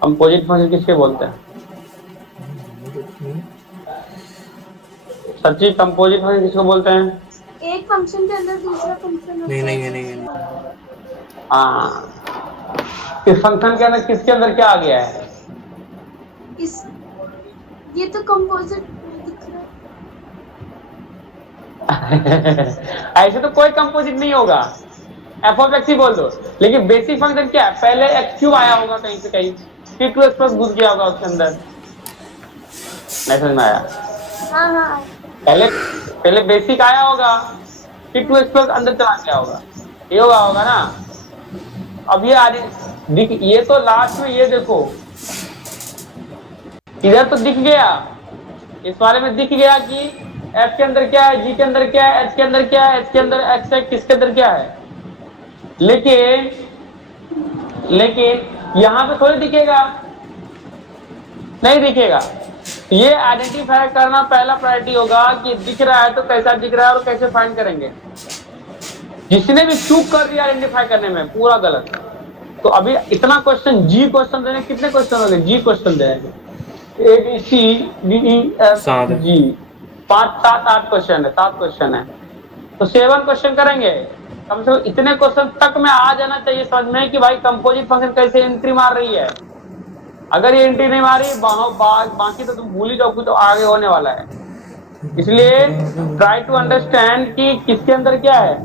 कंपोजिट फंक्शन किसके बोलते हैं? सच्ची कंपोजिट फंक्शन किसको बोलते हैं? एक फंक्शन के अंदर दूसरा फंक्शन नहीं। हाँ, इस फंक्शन के अंदर किसके अंदर क्या आ गया है? इस ये तो कंपोजिट दिख रहा है। ऐसे तो कोई कंपोजिट नहीं होगा, एफ ऑफ एक्स ही बोल दो। लेकिन बेसिक फंक्शन क्या है? पहले एक्स क्यूब आया होगा कहीं से कहीं, फिर 2x प्लस घुस गया होगा उसके अंदर। नहीं समझ में आया? हाँ पहले बेसिक आया होगा, फिर 2x प्लस अंदर चला गया होगा, ये होगा ना? अब ये ये तो लास्ट में ये देखो, इधर तो दिख गया, इस वाले में दिख गया कि f के अंदर क्या है, g के अंदर क्या है, h के अंदर क्या है, h के अंदर x है, किसके अंदर क्या है। लेकिन यहां पे थोड़ी दिखेगा, नहीं दिखेगा। ये आइडेंटिफाई करना पहला प्रायोरिटी होगा कि दिख रहा है तो कैसा दिख रहा है और कैसे फाइंड करेंगे। जिसने भी चूक कर दिया आइडेंटिफाई करने में, पूरा गलत। तो अभी इतना क्वेश्चन, जी क्वेश्चन देने, कितने क्वेश्चन हो गए? जी क्वेश्चन देंगे, a b c d e f g, 5 7 8 question है, 7 क्वेश्चन है, तो 7 क्वेश्चन करेंगे। कम से कम इतने क्वेश्चन तक में आ जाना चाहिए समझ में कि भाई कंपोजिट फंक्शन कैसे एंट्री मार रही है। अगर ये एंट्री नहीं मारी, बाकी तो तुम भूल ही जाओ, तो आगे होने वाला है। इसलिए ट्राई टू अंडरस्टैंड कि किसके अंदर क्या है।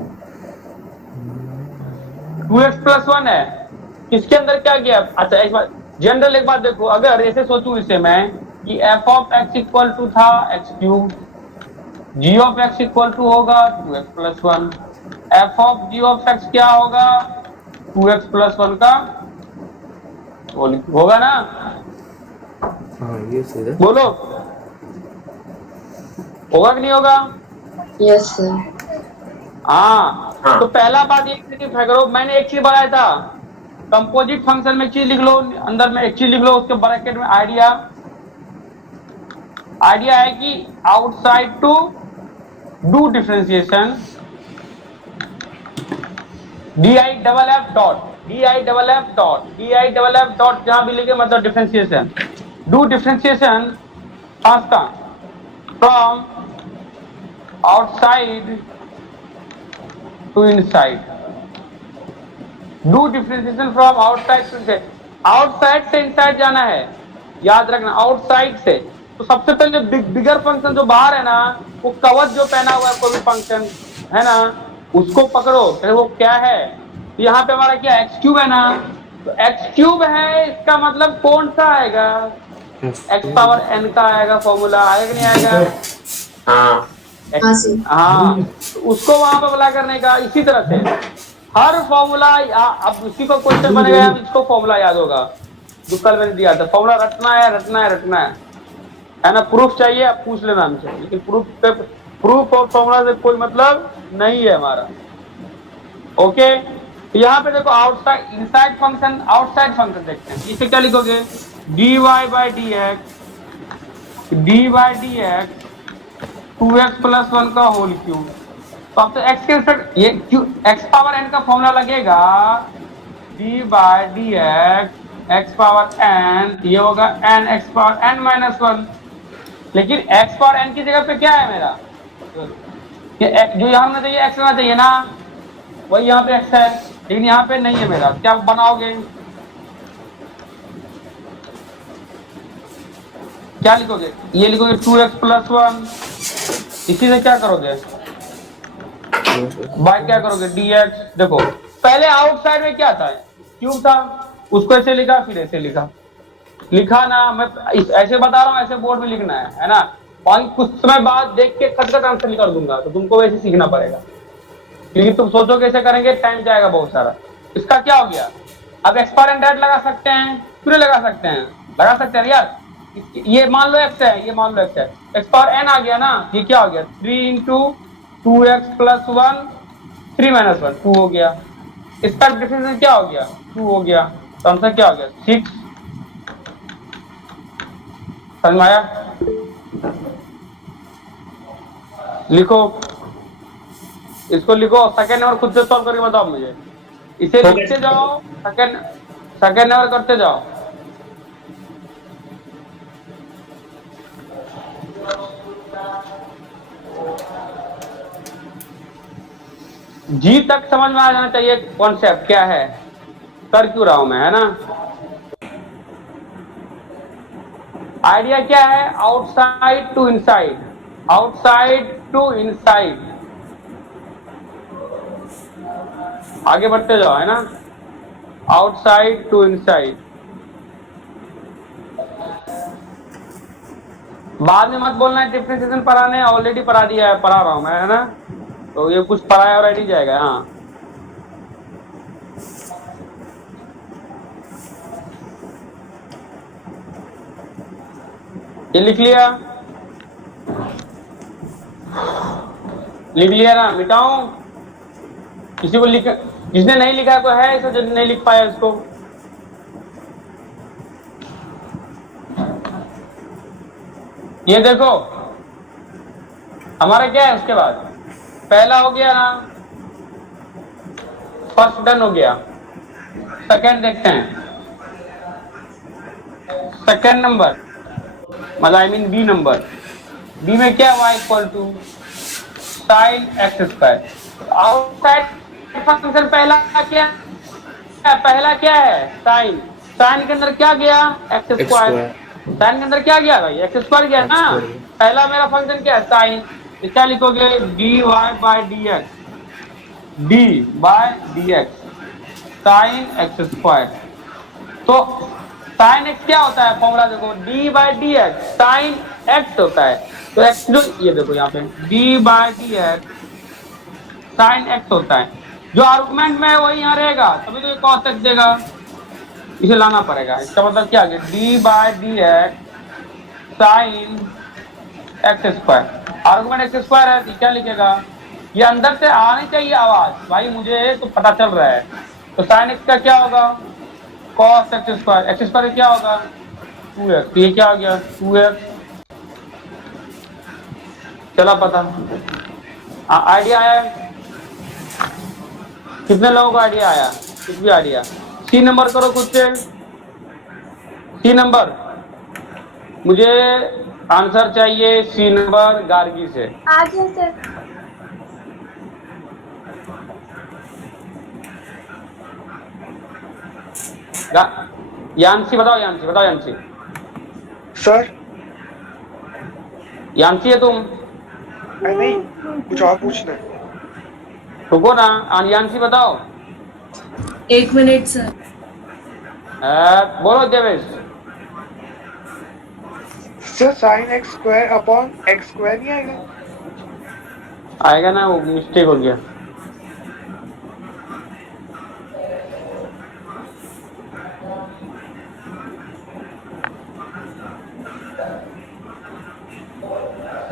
2x प्लस 1 है, किसके अंदर क्या गया? अच्छा एक बात जनरल, एक बात देखो, अगर ऐसे सोचूं इसे मैं कि f of x equal to था x cube, g of x equal to होगा 2x plus 1, f of g of x क्या होगा? 2x प्लस 1 का होगा ना? हाँ ये सही है। बोलो, होगा कि नहीं होगा? Yes sir. हाँ, तो पहला बात ये कि फिगर, मैंने एक चीज बताया था, कंपोजिट फंक्शन में एक चीज लिख लो, अंदर में एक चीज लिख लो, उसके ब्रैकेट में आइडिया है कि outside to do differentiation d i double f dot जहां भी लिखे मतलब differentiation, do differentiation faster from outside to inside, do differentiation from outside to inside. Outside से इनसाइड जाना है, याद रखना, आउटसाइड से तो सबसे पहले बिगर फंक्शन जो बाहर है ना, वो कवच जो पहना हुआ है कोई भी फंक्शन है ना, उसको पकड़ो। फिर वो क्या है, यहाँ पे हमारा क्या एक्स क्यूब है ना, तो एक्स क्यूब है, इसका मतलब कौन सा आएगा, एक्स पावर एन का आएगा फॉर्मूला, आएगा कि नहीं आएगा? हाँ हाँ सर। हाँ, तो उसको वहां पे अप्लाई करने का। इसी तरह से हर फॉर्मूला, अब उसी को क्वेश्चन बनेगा, अब इसको फॉर्मूला याद होगा जो कल मैंने दिया था। फॉर्मूला रटना है, रटना है, रटना है ना। प्रूफ चाहिए आप पूछ लेना हमसे, लेकिन प्रूफ और फॉर्मूला से कोई मतलब नहीं है हमारा। ओके, यहाँ पे देखो outside inside function, outside function देखते हैं। इसे क्या लिखोगे, dy by d x 2x + 1 का होल क्यूब। तो अब तो x के रिस्पेक्ट ये x पावर n का फॉर्मूला लगेगा, d by d x power n, ये होगा n x पावर n - 1। लेकिन x पावर n की जगह पे क्या है मेरा, जो यहाँ होना चाहिए x होना चाहिए ना, वही यहाँ पे x है, लेकिन यहाँ पे नहीं है मेरा। क्या बनाओगे, क्या लिखोगे, ये लिखोगे 2x + 1। इसी से क्या करोगे, बाय क्या करोगे dx। देखो पहले आउटसाइड में क्या था, क्यूब था, उसको ऐसे लिखा, फिर ऐसे लिखा ना। मैं ऐसे बता रहा हूँ, ऐसे बोर्ड में लिखना है ना। और कुछ समय बाद देख के खटखट आंसर निकाल दूंगा, तो तुमको वैसे सीखना पड़ेगा, क्योंकि तुम सोचो कैसे करेंगे, टाइम जाएगा बहुत सारा। इसका क्या हो गया, अब एक्सपायर एंड लगा सकते हैं, क्यों लगा सकते हैं, लगा सकते हैं यार। ये मान लो x है, ये मान लो x है, x पावर n आ गया ना, ये क्या हो गया 3 × 2x + 1 3 - 1 2 हो गया। इसका डिफरेंस क्या हो गया, 2 हो गया। तो आंसर क्या हो गया 6। समझ में आया, लिखो, इसको लिखो। सेकंड नंबर खुद से सॉल्व करके बताओ मुझे, इसे लिखते जाओ, सेकंड नंबर करते जाओ। जी तक समझ में आ जाना चाहिए कॉन्सेप्ट क्या है, कर क्यों रहा हूं मैं, है ना। आइडिया क्या है, outside to inside, outside to inside, आगे बढ़ते जाओ, है ना। आउटसाइड टू इनसाइड, बाद में मत बोलना है डिफरेंशिएशन पढ़ाने, ऑलरेडी पढ़ा दिया है, पढ़ा रहा हूं मैं, है ना। तो ये कुछ पढ़ाया और रेडी जाएगा। हाँ, ये लिख लिया ना, मिटाऊं, किसी को लिख, जिसने नहीं लिखा तो है, इसे जो नहीं लिख पाया इसको। ये देखो हमारा क्या है, उसके बाद पहला हो गया ना, फर्स्ट डन हो गया। सेकंड देखते हैं, सेकंड नंबर मतलब I mean b number, b में क्या y = sin x²। Outside function पहला क्या है, साइन, साइन के अंदर क्या गया x², साइन के अंदर क्या गया भाई, x² गया ना। पहला मेरा फंक्शन क्या है, साइन, तो क्या लिखोगे dy by dx sine x²। तो साइन x क्या होता है, फॉर्मूला देखो, d by dx sine x होता है। तो x जो ये देखो यहाँ पे d by dx sine x होता है, जो आर्गुमेंट में है वही यहाँ रहेगा, तभी तो ये cos x देगा, इसे लाना पड़ेगा। इसका मतलब क्या है, d by dx sine x², argument x² है, तो क्या लिखेगा, ये अंदर से आनी चाहिए आवाज भाई, मुझे तो पता चल रहा है। तो साइन x का क्या होगा, cos x², x² क्या होगा 2x, ये क्या हो गया 2x। चला पता, आइडिया आया, कितने लोगों को आइडिया आया, कुछ भी आइडिया। सी नंबर करो खुद से, सी नंबर, मुझे आंसर चाहिए सी नंबर गार्गी से। आ गया सर। सर यांसी है तुम? अरे नहीं, कुछ और पूछना है। रुको ना, यांसी बताओ। 1 मिनट सर। बोलो Devesh. Sir sine x square upon x square नहीं आएगा? आएगा ना, वो मिस्टेक हो गया।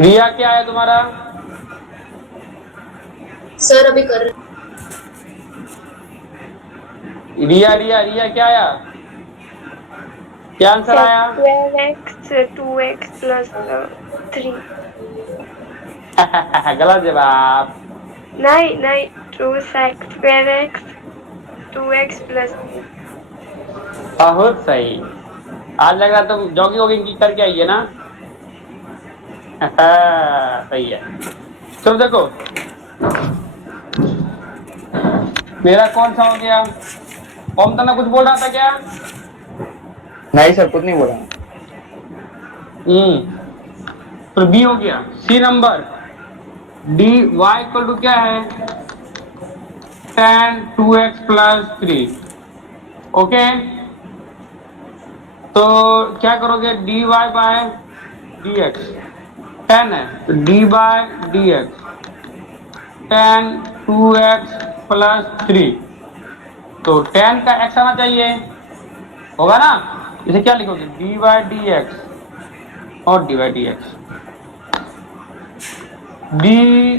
रिया क्या है तुम्हारा? सर अभी कर रहे रिया रिया रिया क्या आया? क्या आंसर आया? 12x 2x plus 3 गलत जवाब। नहीं नहीं 2 sec square x 2x plus 3 बहुत सही। आज लग रहा तुम जॉगिंग वॉगिंग की करके आई है ना? सही है। चलो देखो, मेरा कौन सा हो गया? ओम तना कुछ बोल रहा था क्या? नहीं सर, कुछ नहीं बोला। तो बी हो गया। C number, d y equal to क्या है? tan 2x plus 3। ओके, तो क्या करोगे? D y by d x, tan है तो d by d x tan 2x plus 3। तो tan का x आना चाहिए, होगा ना? इसे क्या लिखोगे? डी बाय डी एक्स और d by d x. D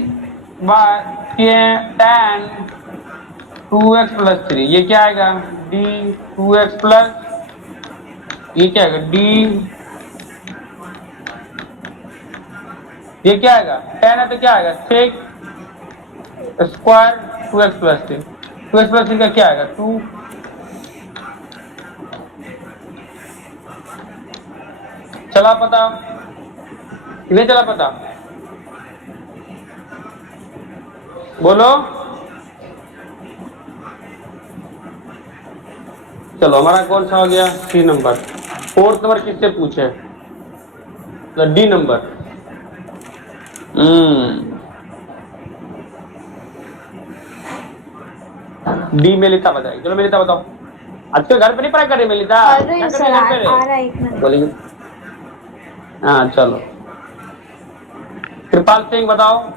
by tan 2x plus 3, ये क्या आएगा? डी 2x प्लस, ये क्या आएगा? डी, ये क्या आएगा? tan है तो क्या आएगा? Sec square 2x plus 3। 2x plus 3 का क्या आएगा? 2। चला पता? नहीं चला पता? बोलो। चलो, हमारा कौन सा हो गया? C number. फोर्थ नंबर किससे पूछे? D number. डी मेलिता बताएगी। चलो मेलिता बताओ। आज के घर पे नहीं पढ़ाई कर रही मेलिता? आ रही क्या है कर सर, रही है घर आ पे? रहा है 1 मिनट। बोलेंगे। हाँ चलो, कृपाल सिंह बताओ।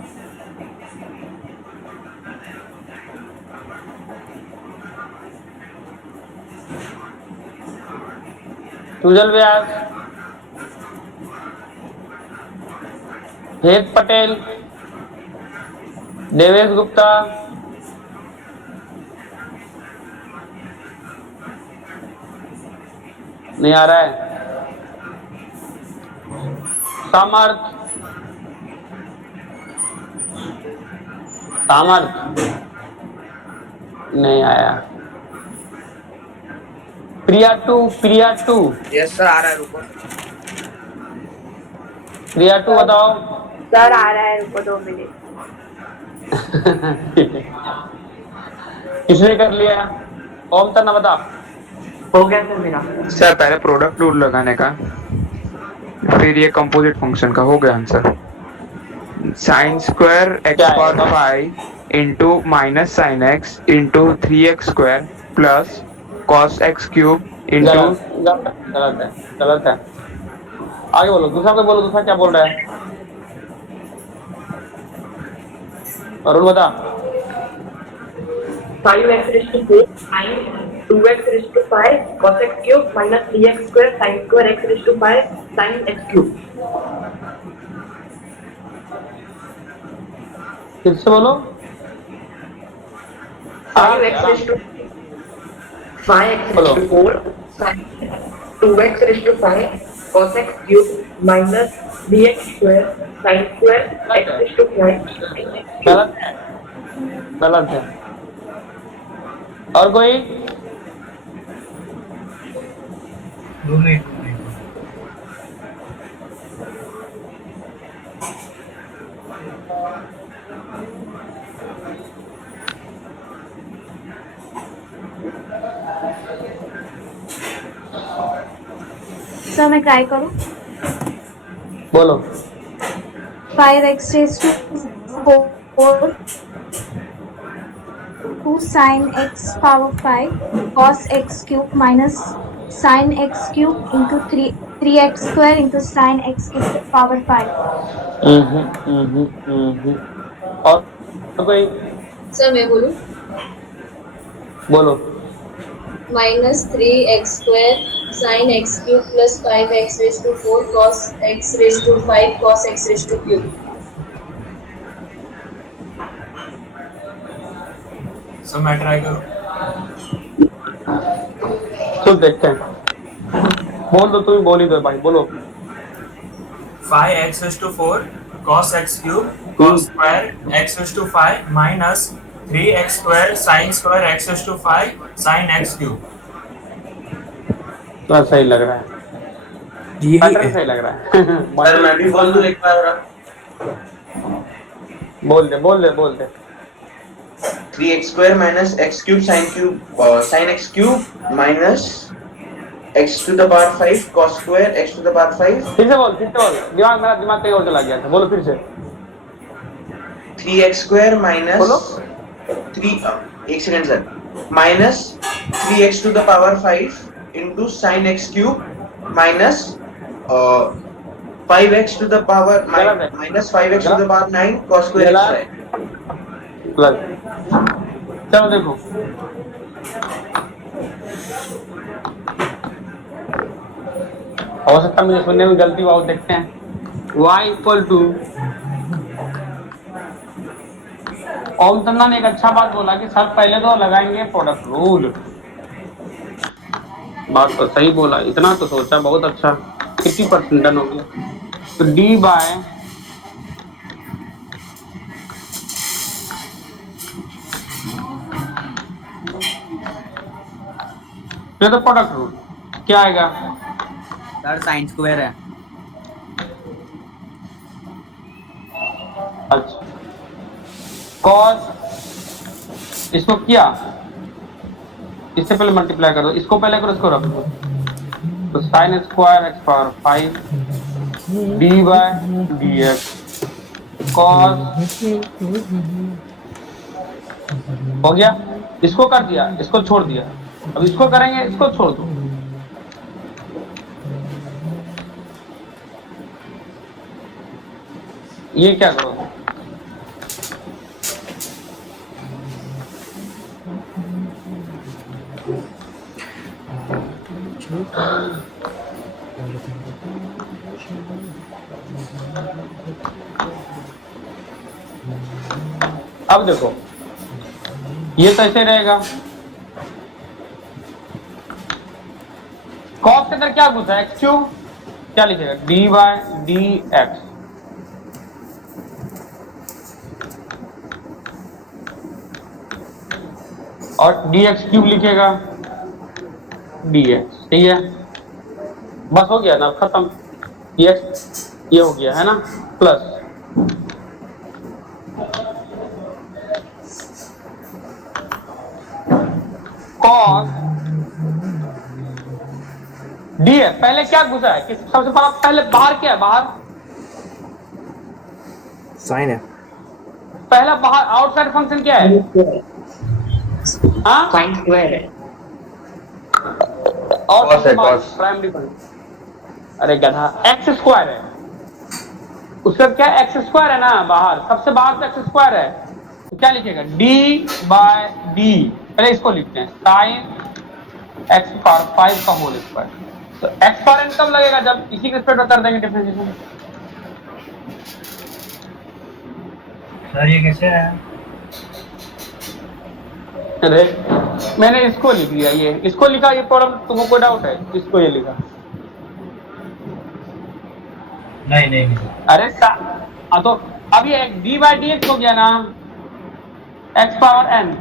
सुजल व्यास, हेत पटेल, देवेश गुप्ता, नहीं आ रहा है। सामर्थ, सामर्थ नहीं आया। Priya two, Priya two, yes sir आ रहा है, रुको। प्रिया टू बताओ। सर आ रहा है, रुको 2 मिनट। किसने कर लिया? ओम तना बता। हो गया सर मेरा। सर पहले प्रोडक्ट रूल लगाने का, फिर ये कंपोजिट फंक्शन का हो गया आंसर। साइन स्क्वायर एक्स क्या है? Power 5 into minus sine x into 3x square plus cos x cube into. गलत गलत है, गलत है। आगे बोलो, दूसरा कोई बोलो, दूसरा क्या बोल रहा है? अरुण बता। 5x raised to 4 sin 2x raised to 5 cos x cube minus 3x square sin square x raised to 5 sin x cube। फिर से बोलो। 5x raised to 5x raised to 4 sin 2x raised to 5 cos x cube minus 3x square sin square x raised to 5। गलत है, गलत है। और कोई? Sir मैं ट्राई करूं? बोलो। 5x raised to 4 to sin x power 5 cos x cube minus sin x cube into 3x square into sin x cube power 5. और कोई सर मैं बोलूँ बोलो। -3x² sin x cube plus 5x raised to 4 cos x raised to 5 cos x raised to cube. Sir मैं try करूँ। तो देखते हैं, बोल दो, तुम बोल ही दो भाई, बोलो। 5x raised to 4 cos x cube cos square x raised to 5 minus 3x square sin square x raised to 5 sin x cube। तो सही लग रहा है, पैटर्न सही लग रहा है। सर मैं भी बोल दूं एक बार। बोल दे 3x square minus x cube sin x cube minus x to the power 5 cos square x to the power 5। फिर से बोल, दिमाग कहीं और चला गया था, बोलो फिर से। 3x square minus बोलो। 3 एक second sir, minus 3x to the power 5 into sin x cube minus 5x to the power minus 5x to the power 9 cos square x है। प्लस, चलो देखो, हो सकता है मुझे सुनने में गलती हुआ, देखते हैं। y इक्वल टू, ओम तन्ना ने एक अच्छा बात बोला कि सर पहले तो लगाएंगे प्रोडक्ट रूल। बात तो सही बोला, इतना तो सोचा, बहुत अच्छा। 50% डन हो गया। तो d बाय ये तो प्रोडक्ट रूल क्या आएगा सर? साइन स्क्वायर है। अच्छा, कॉस, इसको किया, इससे पहले मल्टीप्लाई कर दो, इसको पहले करो, इसको रख दो। तो sine square x power 5 d by d x cos हो गया। इसको कर दिया, इसको छोड़ दिया, अब इसको करेंगे, इसको छोड़ दो। ये क्या करो, अब देखो ये तो ऐसे रहेगा। कॉस के अंदर क्या घुसा है, एक्स क्यूब, क्या लिखेगा डी बाय डी एक्स, और डी एक्स क्यूब लिखेगा डी एक्स। सही है, बस हो गया ना, खत्म। ये हो गया है ना, प्लस कॉस डी है। पहले क्या घुसा है, किस सबसे पहले बाहर क्या है, बाहर साइन है। पहला बाहर आउटसाइड फंक्शन क्या है, हाँ साइन स्क्वायर है और cos। प्राइमरी फंक्शन, अरे गधा, एक्स स्क्वायर है, उसका क्या एक्स स्क्वायर है ना, बाहर सबसे बाहर तो एक्स स्क्वायर है। तो क्या लिखेगा डी बाय डी, पहले इसको लिखते हैं साइन एक्स पावर 5 का होल स्क्वायर। तो एक्स पावर एन कब लगेगा, जब इसी के रिस्पेक्ट में कर देंगे डिफरेंशिएशन। सर ये कैसे है? अरे मैंने इसको लिख लिया, ये इसको लिखा, ये प्रॉब्लम तुमको कोई डाउट है, इसको ये लिखा। नहीं अरे तो अब ये डी बाई डी एक्स हो गया ना, एक्स पावर एन,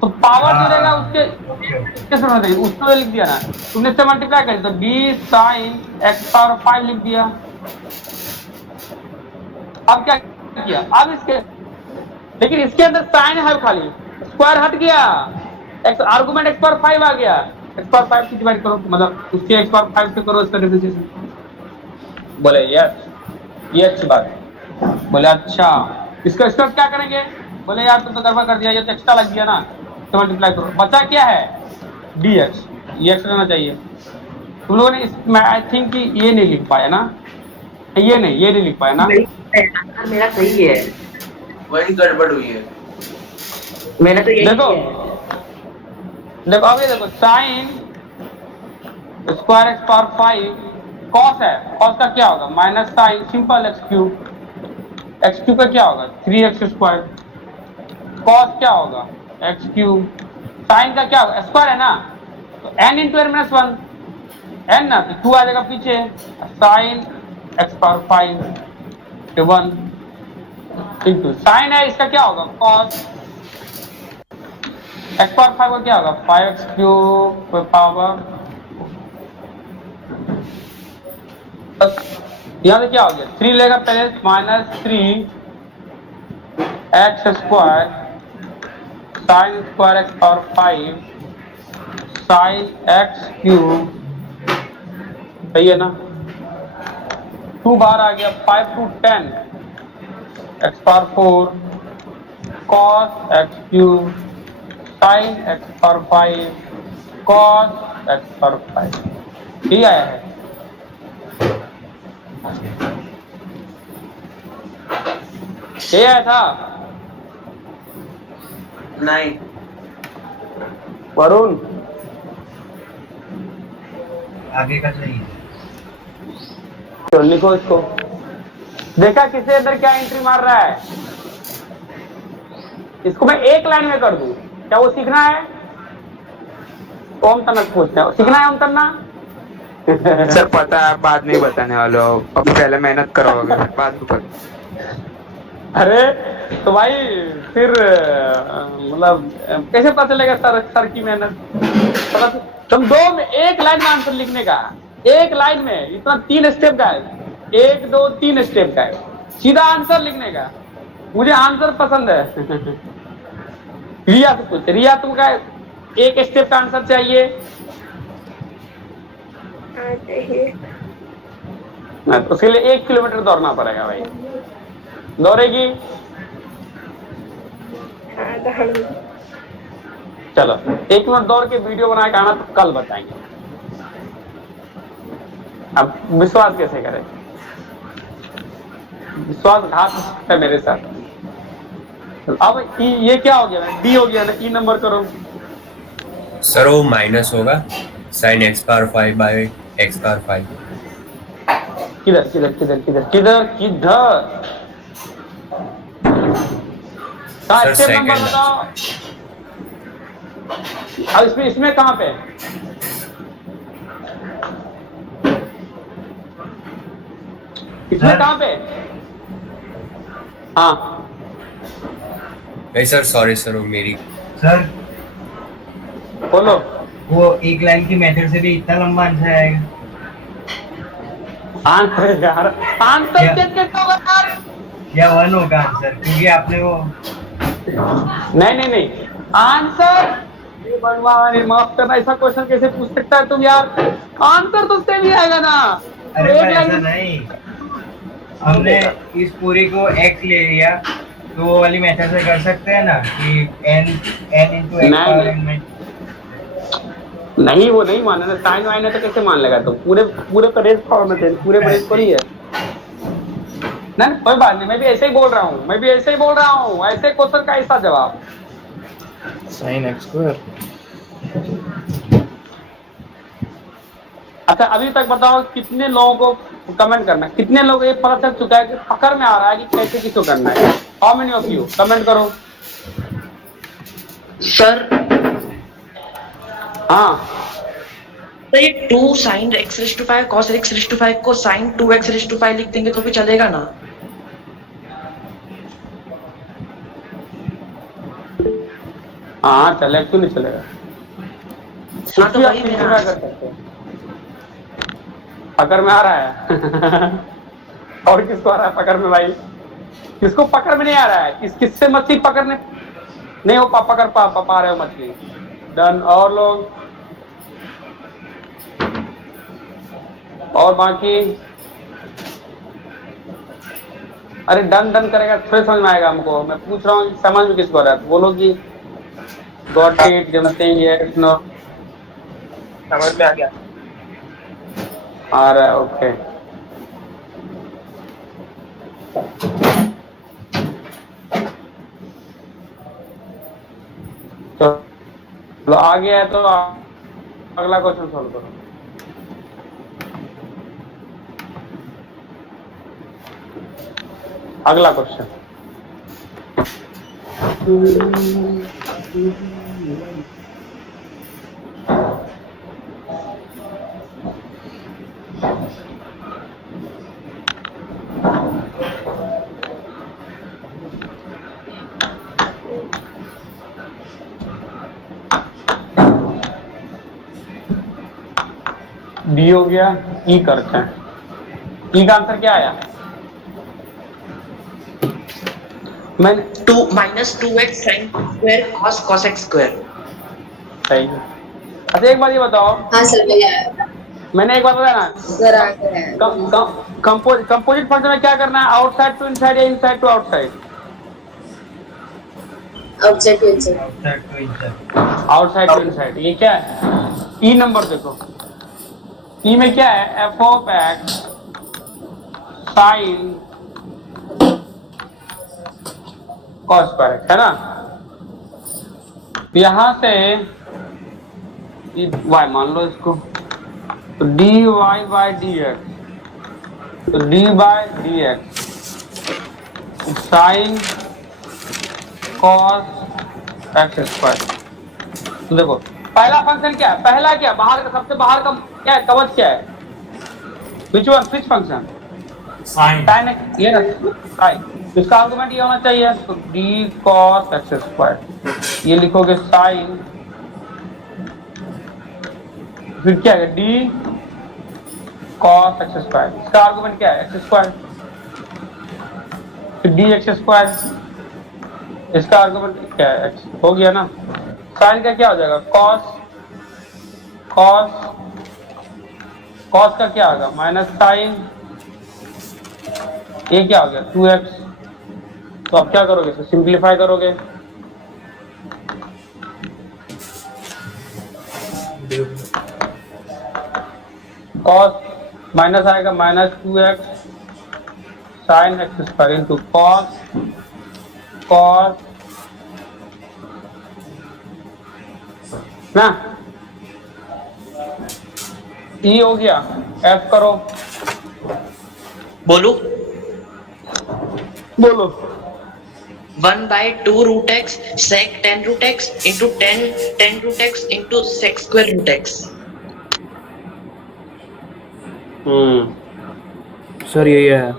तो पावर जो रहेगा उसके उसको लिख दिया ना तुमने, इससे मल्टीप्लाई कर, तो डी साइन एक्स पावर 5 लिख दिया। अब क्या किया, अब इसके, लेकिन इसके अंदर साइन है खाली, स्क्वायर हट गया, एक्स आर्गुमेंट एक्स पावर 5 आ गया, एक्स पावर 5 से डिवाइड करो, मतलब उसके एक्स पावर 5 से करो इसका डिफरेंशिएशन। बोले यस, ये अच्छी बात है। बोले अच्छा, इसका इसका क्या करेंगे? बोले यार तुम तो गड़बड़ कर दिया, ये तो एक्स्ट्रा लग दिया ना, तो मल्टीप्लाई करो। बचा क्या है? dx, ये एक्स्ट्रा रहना चाहिए। तुम लोगों ने मैं आई थिंक कि ये नहीं लिख पाया ना, ये नहीं लिख पाया ना। मेरा सही है, वही गड़बड़ हुई है। मैंने तो यही देखो देखो अभी देखो, sine square x power 5 cos है, कॉस का क्या होगा? Minus sine simple x cube का क्या होगा? 3x square. कॉस क्या होगा? X cube. साइन का क्या होगा? स्क्वायर है ना, तो n into n minus 1, n ना, तो 2 आ जाएगा पीछे। Sign x power 5 1 into sine है, इसका क्या होगा? कॉस एक्स पावर 5 का क्या होगा? 5x क्यूब पावर, यहाँ से क्या हो गया? 3 लेगा पहले, minus 3 x square sine square x power 5 sine x cube, सही है ना? 2 बार आ गया, 5 to 10 x power 4 cos x cube sign x power 5 cos x power 5, ठीक आया है। ये आया था नहीं वरुण, आगे का सही है। तो लिखो इसको। देखा किसके अंदर क्या एंट्री मार रहा है? इसको मैं एक लाइन में कर दूं, क्या वो सीखना है? ओम तनक पूछते हैं, सीखना है ओम तन्ना? सर पता है, बाद में बताने वाले हो, अभी पहले मेहनत कराओगे, बाद में पता। अरे तो भाई फिर मतलब कैसे पता चलेगा सर की मेहनत? तुम 2 में 1 लाइन में आंसर लिखने का, 1 लाइन में, इतना 3 स्टेप का है, 1 2 3 स्टेप का है, सीधा आंसर लिखने का। मुझे आंसर पसंद है। रिया से पूछ, रिया तुमका 1 स्टेप का आंसर चाहिए? चाहिए। तो उसके लिए 1 किलोमीटर दौड़ना पड़ेगा भाई। दौड़ेगी? चलो 1 मिनट दौड़ के वीडियो बना के आना, तो कल बताएंगे। अब विश्वास कैसे करें? विश्वासघात है मेरे साथ। अब ये क्या हो गया ना? डी हो गया ना, ई नंबर करो। सर वो माइनस होगा sine x power 5 by x power 5। किधर किधर किधर किधर किधर किधर? सर स्टेप नंबर सेकंड बताओ। अब इसमें कहां पे? इसमें कहां पे? हाँ नहीं सर, सॉरी सर, वो मेरी। सर बोलो। वो एक लाइन की मेथड से भी इतना लंबा आंसर आएगा? आंसर यार, आंसर कैसे होगा यार? या 1 होगा आंसर, क्योंकि आपने वो नहीं आंसर बनवाने, माफ करना, ऐसा क्वेश्चन कैसे पूछ सकता है तुम यार? आंसर तो सेम ही आएगा ना। अरे पर ऐसा नहीं, हमने इस पूरी को x ले लिया, तो वो वाली मेथड से कर सकते हैं ना कि n into x power n में। नहीं वो नहीं माना ना, साइन वाइन है तो कैसे मान लेगा? तो पूरे परेज फॉर्म में थे, पूरे परेज को ही है ना। कोई बात नहीं, मैं भी ऐसे ही बोल रहा हूँ, ऐसे क्वेश्चन का ऐसा जवाब। Sine x square. अच्छा अभी तक बताओ कितने लोगों को कमेंट करना है, कितने लोग ये पता चल चुका है कि पकड़ में आ रहा है कि कैसे किसको करना है? How many of you comment करो। सर हाँ तो ये 2 sin x raised to 5 cos x raised to 5 को sin 2x raised to 5 लिख देंगे तो भी चलेगा ना? हाँ चलेगा, क्यों नहीं चलेगा? हाँ तो वही मेरा कर सकते हैं। पकड़ में आ रहा है। और किसको आ रहा है पकड़ में भाई? किसको पकड़ में नहीं आ रहा है? किससे मछली पकड़ने नहीं हो पकड़ पा रहे हो मछली? डन। और लोग और बाकी अरे डन डन करेगा फिर समझ में आएगा हमको। मैं पूछ रहा हूँ समझ में किसको आ रहा है, बोलो कि गॉट इट, जमते यस नो। समझ में आ गया। आ रहा है, ओके। चलो आ गया है तो अगला क्वेश्चन सॉल्व करो। अगला क्वेश्चन डी हो गया, ई करते हैं। ई का आंसर क्या आया? मैंने 2 minus 2x sin square cos x square। सही है। अच्छा एक बात ये बताओ। हाँ सर भैया आया। मैंने एक बात बताया ना, सर आ गया है। कंपोजिट फंक्शन में क्या करना है? आउटसाइड टू इनसाइड या inside to outside? Outside to inside. Outside to inside. ये क्या है? ई नंबर देखो, ई में क्या है? F of x sine cos square x है ना। यहां से वाई मान लो इसको, तो d y by d x, तो d by d x sine cos x square. तो देखो पहला फंक्शन क्या है? पहला क्या बाहर का, सबसे बाहर का क्या है? कवच क्या है? Which one, which function? Sine. Sine x, ये ना साइन। इसका आर्गुमेंट ये होना चाहिए, तो डी कॉस एक्स स्क्वायर। ये लिखोगे साइन, फिर क्या है? D cos x square. इसका आर्गुमेंट क्या है? X square. फिर डी एक्स स्क्वायर, इसका आर्गुमेंट क्या है? एक्स। हो गया ना। साइन का क्या हो जाएगा? कॉस, कॉस, कॉस का क्या होगा? माइनस साइन, ये क्या हो गया? 2x। तो आप क्या करोगे? इसे सिंप्लीफाई करोगे, कॉस माइनस आएगा minus 2x sine x square into cos, cos ना। ई हो गया, एफ करो, बोलो। बोलो 1 by 2 root x sec 10 root x into 10 root x into sec square root x। Sir यही है।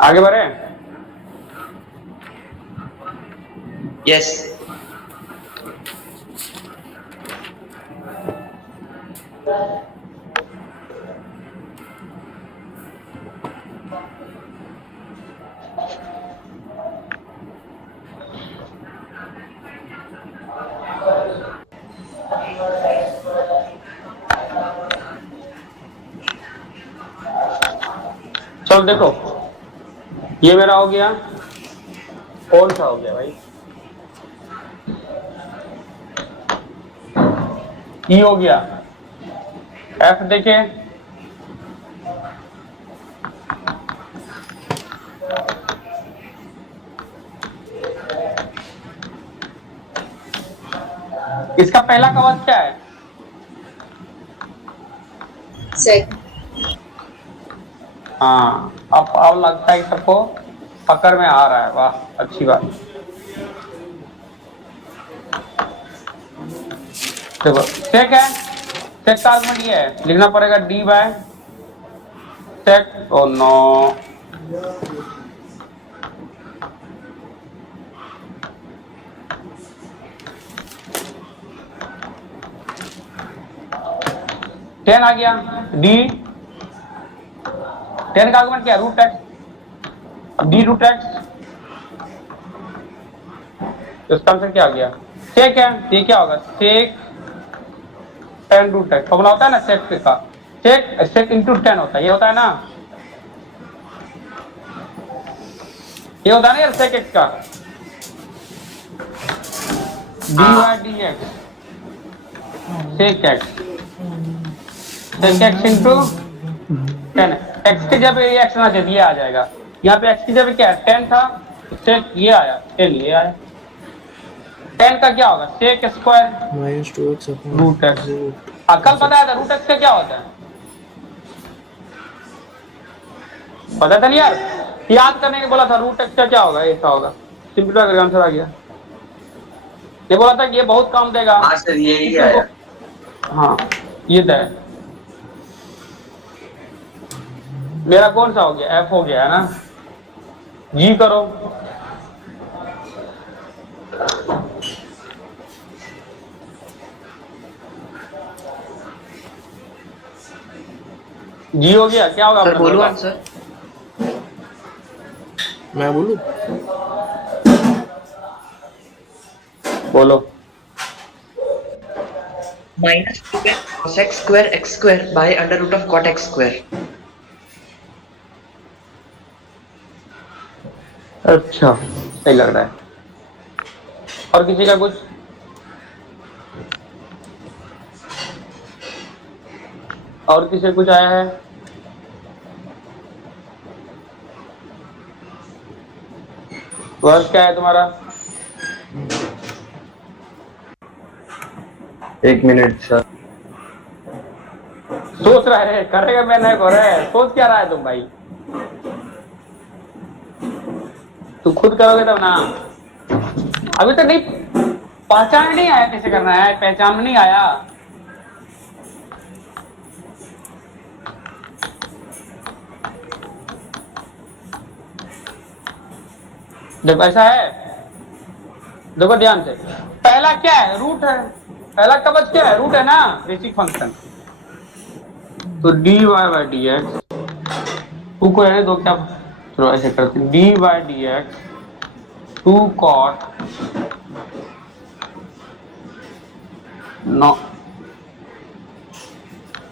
आगे बढ़े। यस। चलो देखो, ये मेरा हो गया, कौन सा हो गया भाई? ई हो गया। एफ देखे, इसका पहला कवच क्या है? सेक। हाँ, अब लगता है कि सबको पकड़ में आ रहा है। वाह अच्छी बात। देखो सेक है, सेक का आर्गुमेंट ये है, लिखना पड़ेगा d by sec. Oh no, ten आ गया। डी 10 का आर्गुमेंट क्या है? Root x. D root x तो इसका आंसर क्या आ गया? सेक है, ये क्या होगा? सेक 10 रूट एक्स। फॉर्मूला होता है ना सेक का, सेक इंटू 10 होता है, ये होता है ना, ये होता है ना यार सेक एक्स का, dy dx sec x into 10। X के जब ये एक्स ना जब ये आ जाएगा, यहाँ पे एक्स की जब क्या है 10 था, सेक ये आया 10, ये आया 10 का क्या होगा? Sec square minus 2x upon root x. कल बताया था रूट एक्स का क्या होता है, पता था नहीं यार, याद करने के बोला था रूट एक्स का क्या होगा, ऐसा होगा, सिंपलीफाई करके आंसर आ गया। ये बोला था कि ये बहुत काम देगा। हाँ सर यही आया। हाँ ये था, मेरा कौन सा हो गया? एफ हो गया है ना। जी करो, जी हो गया, क्या होगा? सर बोलो आंसर। मैं बोलूं? बोलो। Minus 2x cos x square by under root of cot x square. अच्छा सही लग रहा है। और किसी का कुछ? और किसी कुछ आया है? वर्ष क्या है तुम्हारा? 1 मिनट सर। सोच रहा है, करेगा मैं नहीं कर रहा है, सोच क्या रहा है तुम भाई? तू खुद करोगे तब ना। अभी तक नहीं पहचान नहीं आया, कैसे करना है, पहचान में नहीं आया। देखो ऐसा है, देखो ध्यान से, पहला क्या है? रूट है। पहला कवच क्या है? रूट है ना, बेसिक फंक्शन। तो dy by d x, two को रहने दो, क्या चलो ऐसे करते हैं, dy by d x 2 cot no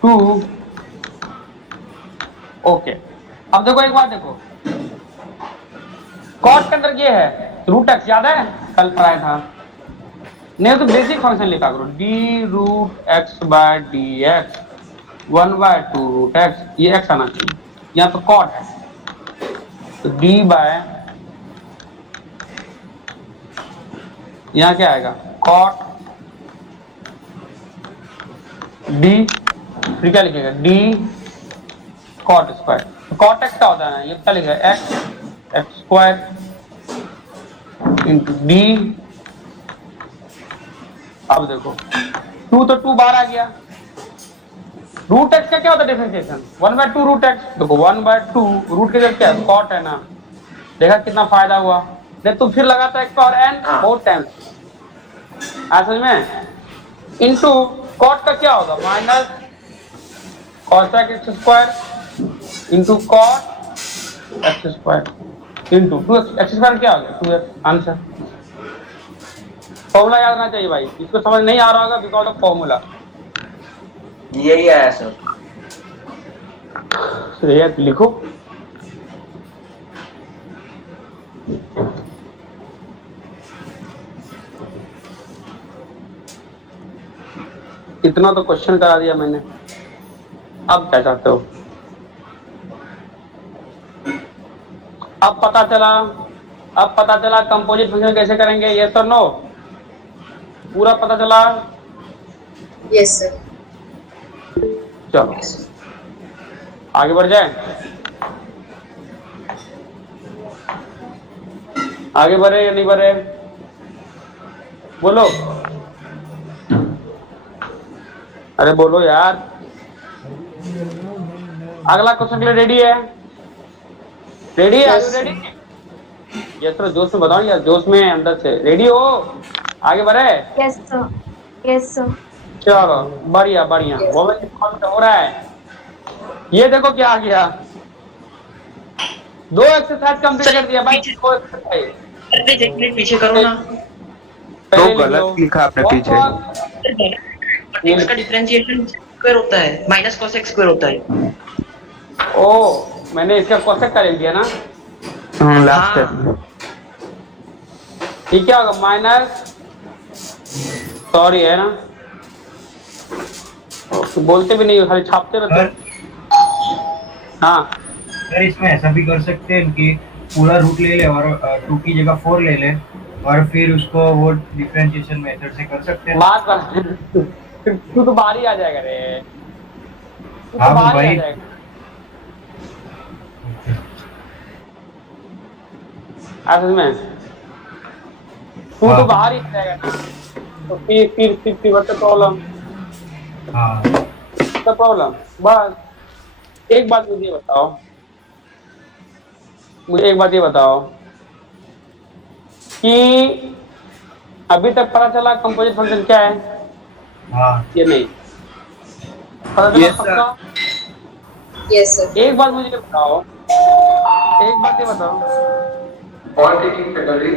2। Okay, अब देखो एक बात देखो, कॉट के अंदर ये है रूट एक्स, याद है कल पढ़ाया था? नहीं तो बेसिक फंक्शन लिखा करो, d root x by d x 1/2 root x, ये एक्स आना चाहिए, यहाँ तो कॉट है, तो डी बाय, यहाँ क्या आएगा? कॉट डी, फिर क्या लिखेगा? D cot square. Cot x का होता है ना, ये क्या लिखेगा? X square into d. अब देखो 2 तो 2 बाहर आ गया। रूट एक्स का क्या होता है डिफरेंशिएशन? 1/2 root x. देखो 1/2 रूट के जगह क्या है? कॉट है ना, देखा कितना फायदा हुआ। नहीं तो फिर लगाता है और एन बहुत टाइम समझ में। इंटू कॉट का क्या होगा? Minus cos x square into cot x square into 2x square, क्या हो गया? 2x answer. फॉर्मूला याद आना चाहिए भाई, इसको समझ नहीं आ रहा होगा बिकॉज ऑफ फॉर्मूला। यही आया सर। तो ये लिखो, इतना तो क्वेश्चन करा दिया मैंने, अब क्या चाहते हो? अब पता चला कंपोजिट फंक्शन कैसे करेंगे, ये तो नो पूरा पता चला। Yes sir. चलो आगे बढ़ जाए, आगे बढ़े या नहीं बढ़े? बोलो, अरे बोलो यार। अगला क्वेश्चन के लिए रेडी है? रेडी है? रेडी? ये तो जोश में बताओ यार, जोश में अंदर से रेडी हो? आगे बढ़े? Yes sir, yes sir. चलो बढ़िया बढ़िया, हो रहा है। ये देखो क्या आ गया, 2 एक्सरसाइज कंप्लीट कर दिया भाई। 2 एक्सरसाइज एक मिनट पीछे करो ना। तो पहले लिख लो गलत लिखा आपने What पीछे। was- x का डिफरेंशिएशन स्क्वायर होता है, माइनस cos x स्क्वायर होता है। ओ मैंने इसका कोसेक का लिख दिया ना, लास्ट स्टेप हाँ। में। ये क्या होगा माइनस, सॉरी है ना, बोलते भी नहीं हो, खाली छापते रहते हो। हाँ सर इसमें ऐसा भी कर सकते हैं कि पूरा रूट ले ले और 2 की जगह 4 ले ले और फिर उसको वो डिफरेंशिएशन मेथड से कर सकते हैं। बात तू तो बाहर ही आ जाएगा रे, तू तो हाँ, बाहर ही आ वही। जाएगा। असल में तू तो हाँ। बाहर ही आ जाएगा ना, तो फिर व्हाट्स द प्रॉब्लम, हाँ द प्रॉब्लम। बस एक बात मुझे बताओ, मुझे एक बात ये बताओ कि अभी तक पता चला कंपोजिट फंक्शन क्या है? हाँ ये नहीं पता चला Yes, sir. सबका? Yes, sir. एक बात मुझे बताओ, एक बात ये बताओ, और टीचिंग फैकल्टी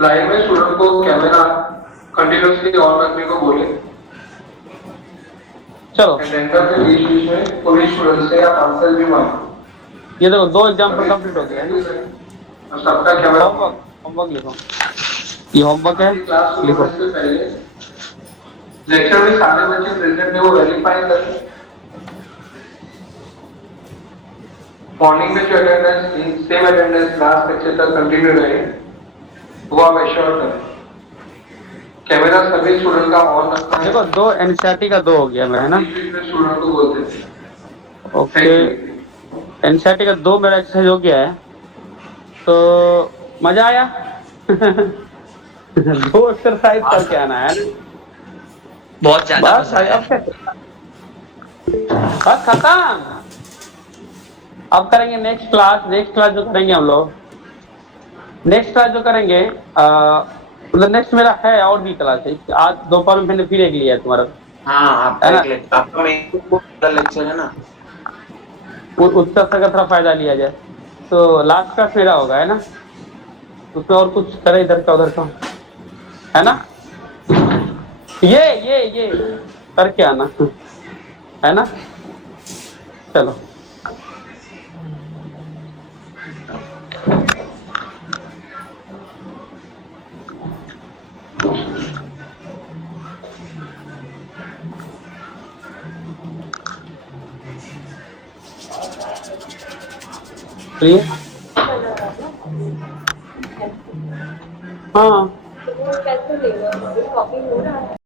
लाइव में स्टूडेंट को कैमरा कंटिन्यूसली ऑन रखने को बोले। चलो सेंटर के बीच में कोई स्टूडेंट से आप आंसर भी मांगो। ये देखो 2 एग्जाम्पल कंप्लीट हो गया है। सबका कैमरा होमवर्क लिखो, ये होमवर्क है, लिखो। से पहले लेक्चर में सारे बच्चे प्रेजेंट है वो वेरीफाई करें। मॉर्निंग में जो attendance same attendance last lecture तक कंटिन्यू रहे वो आप एश्योर करें। कैमरा सभी स्टूडेंट का ऑन रखना है। देखो 2 एनसीईआरटी का 2 हो गया मेरा, है ना? स्टूडेंट को बोलते थे। ओके, एनसीईआरटी का 2 मेरा एक्सरसाइज हो गया है, तो मजा आया। 2 एक्सरसाइज करके आना है ना? बहुत ज्यादा बस मजा आया। अब बस खत्म। अब करेंगे नेक्स्ट क्लास जो करेंगे हम लोग, नेक्स्ट क्लास जो करेंगे मतलब नेक्स्ट मेरा है और भी क्लास है। आज दोपहर में मैंने फिर एक लिया है तुम्हारा। हाँ है ना? आपका मेन लेक्चर है ना, उसका का थोड़ा फायदा लिया जाए, तो लास्ट क्लास मेरा होगा, है ना? उसमें और कुछ करे इधर का उधर का, है ना? ये करके आना, है ना? चलो क्लियर? हाँ कैसे लेगा? कॉपी हो रहा है।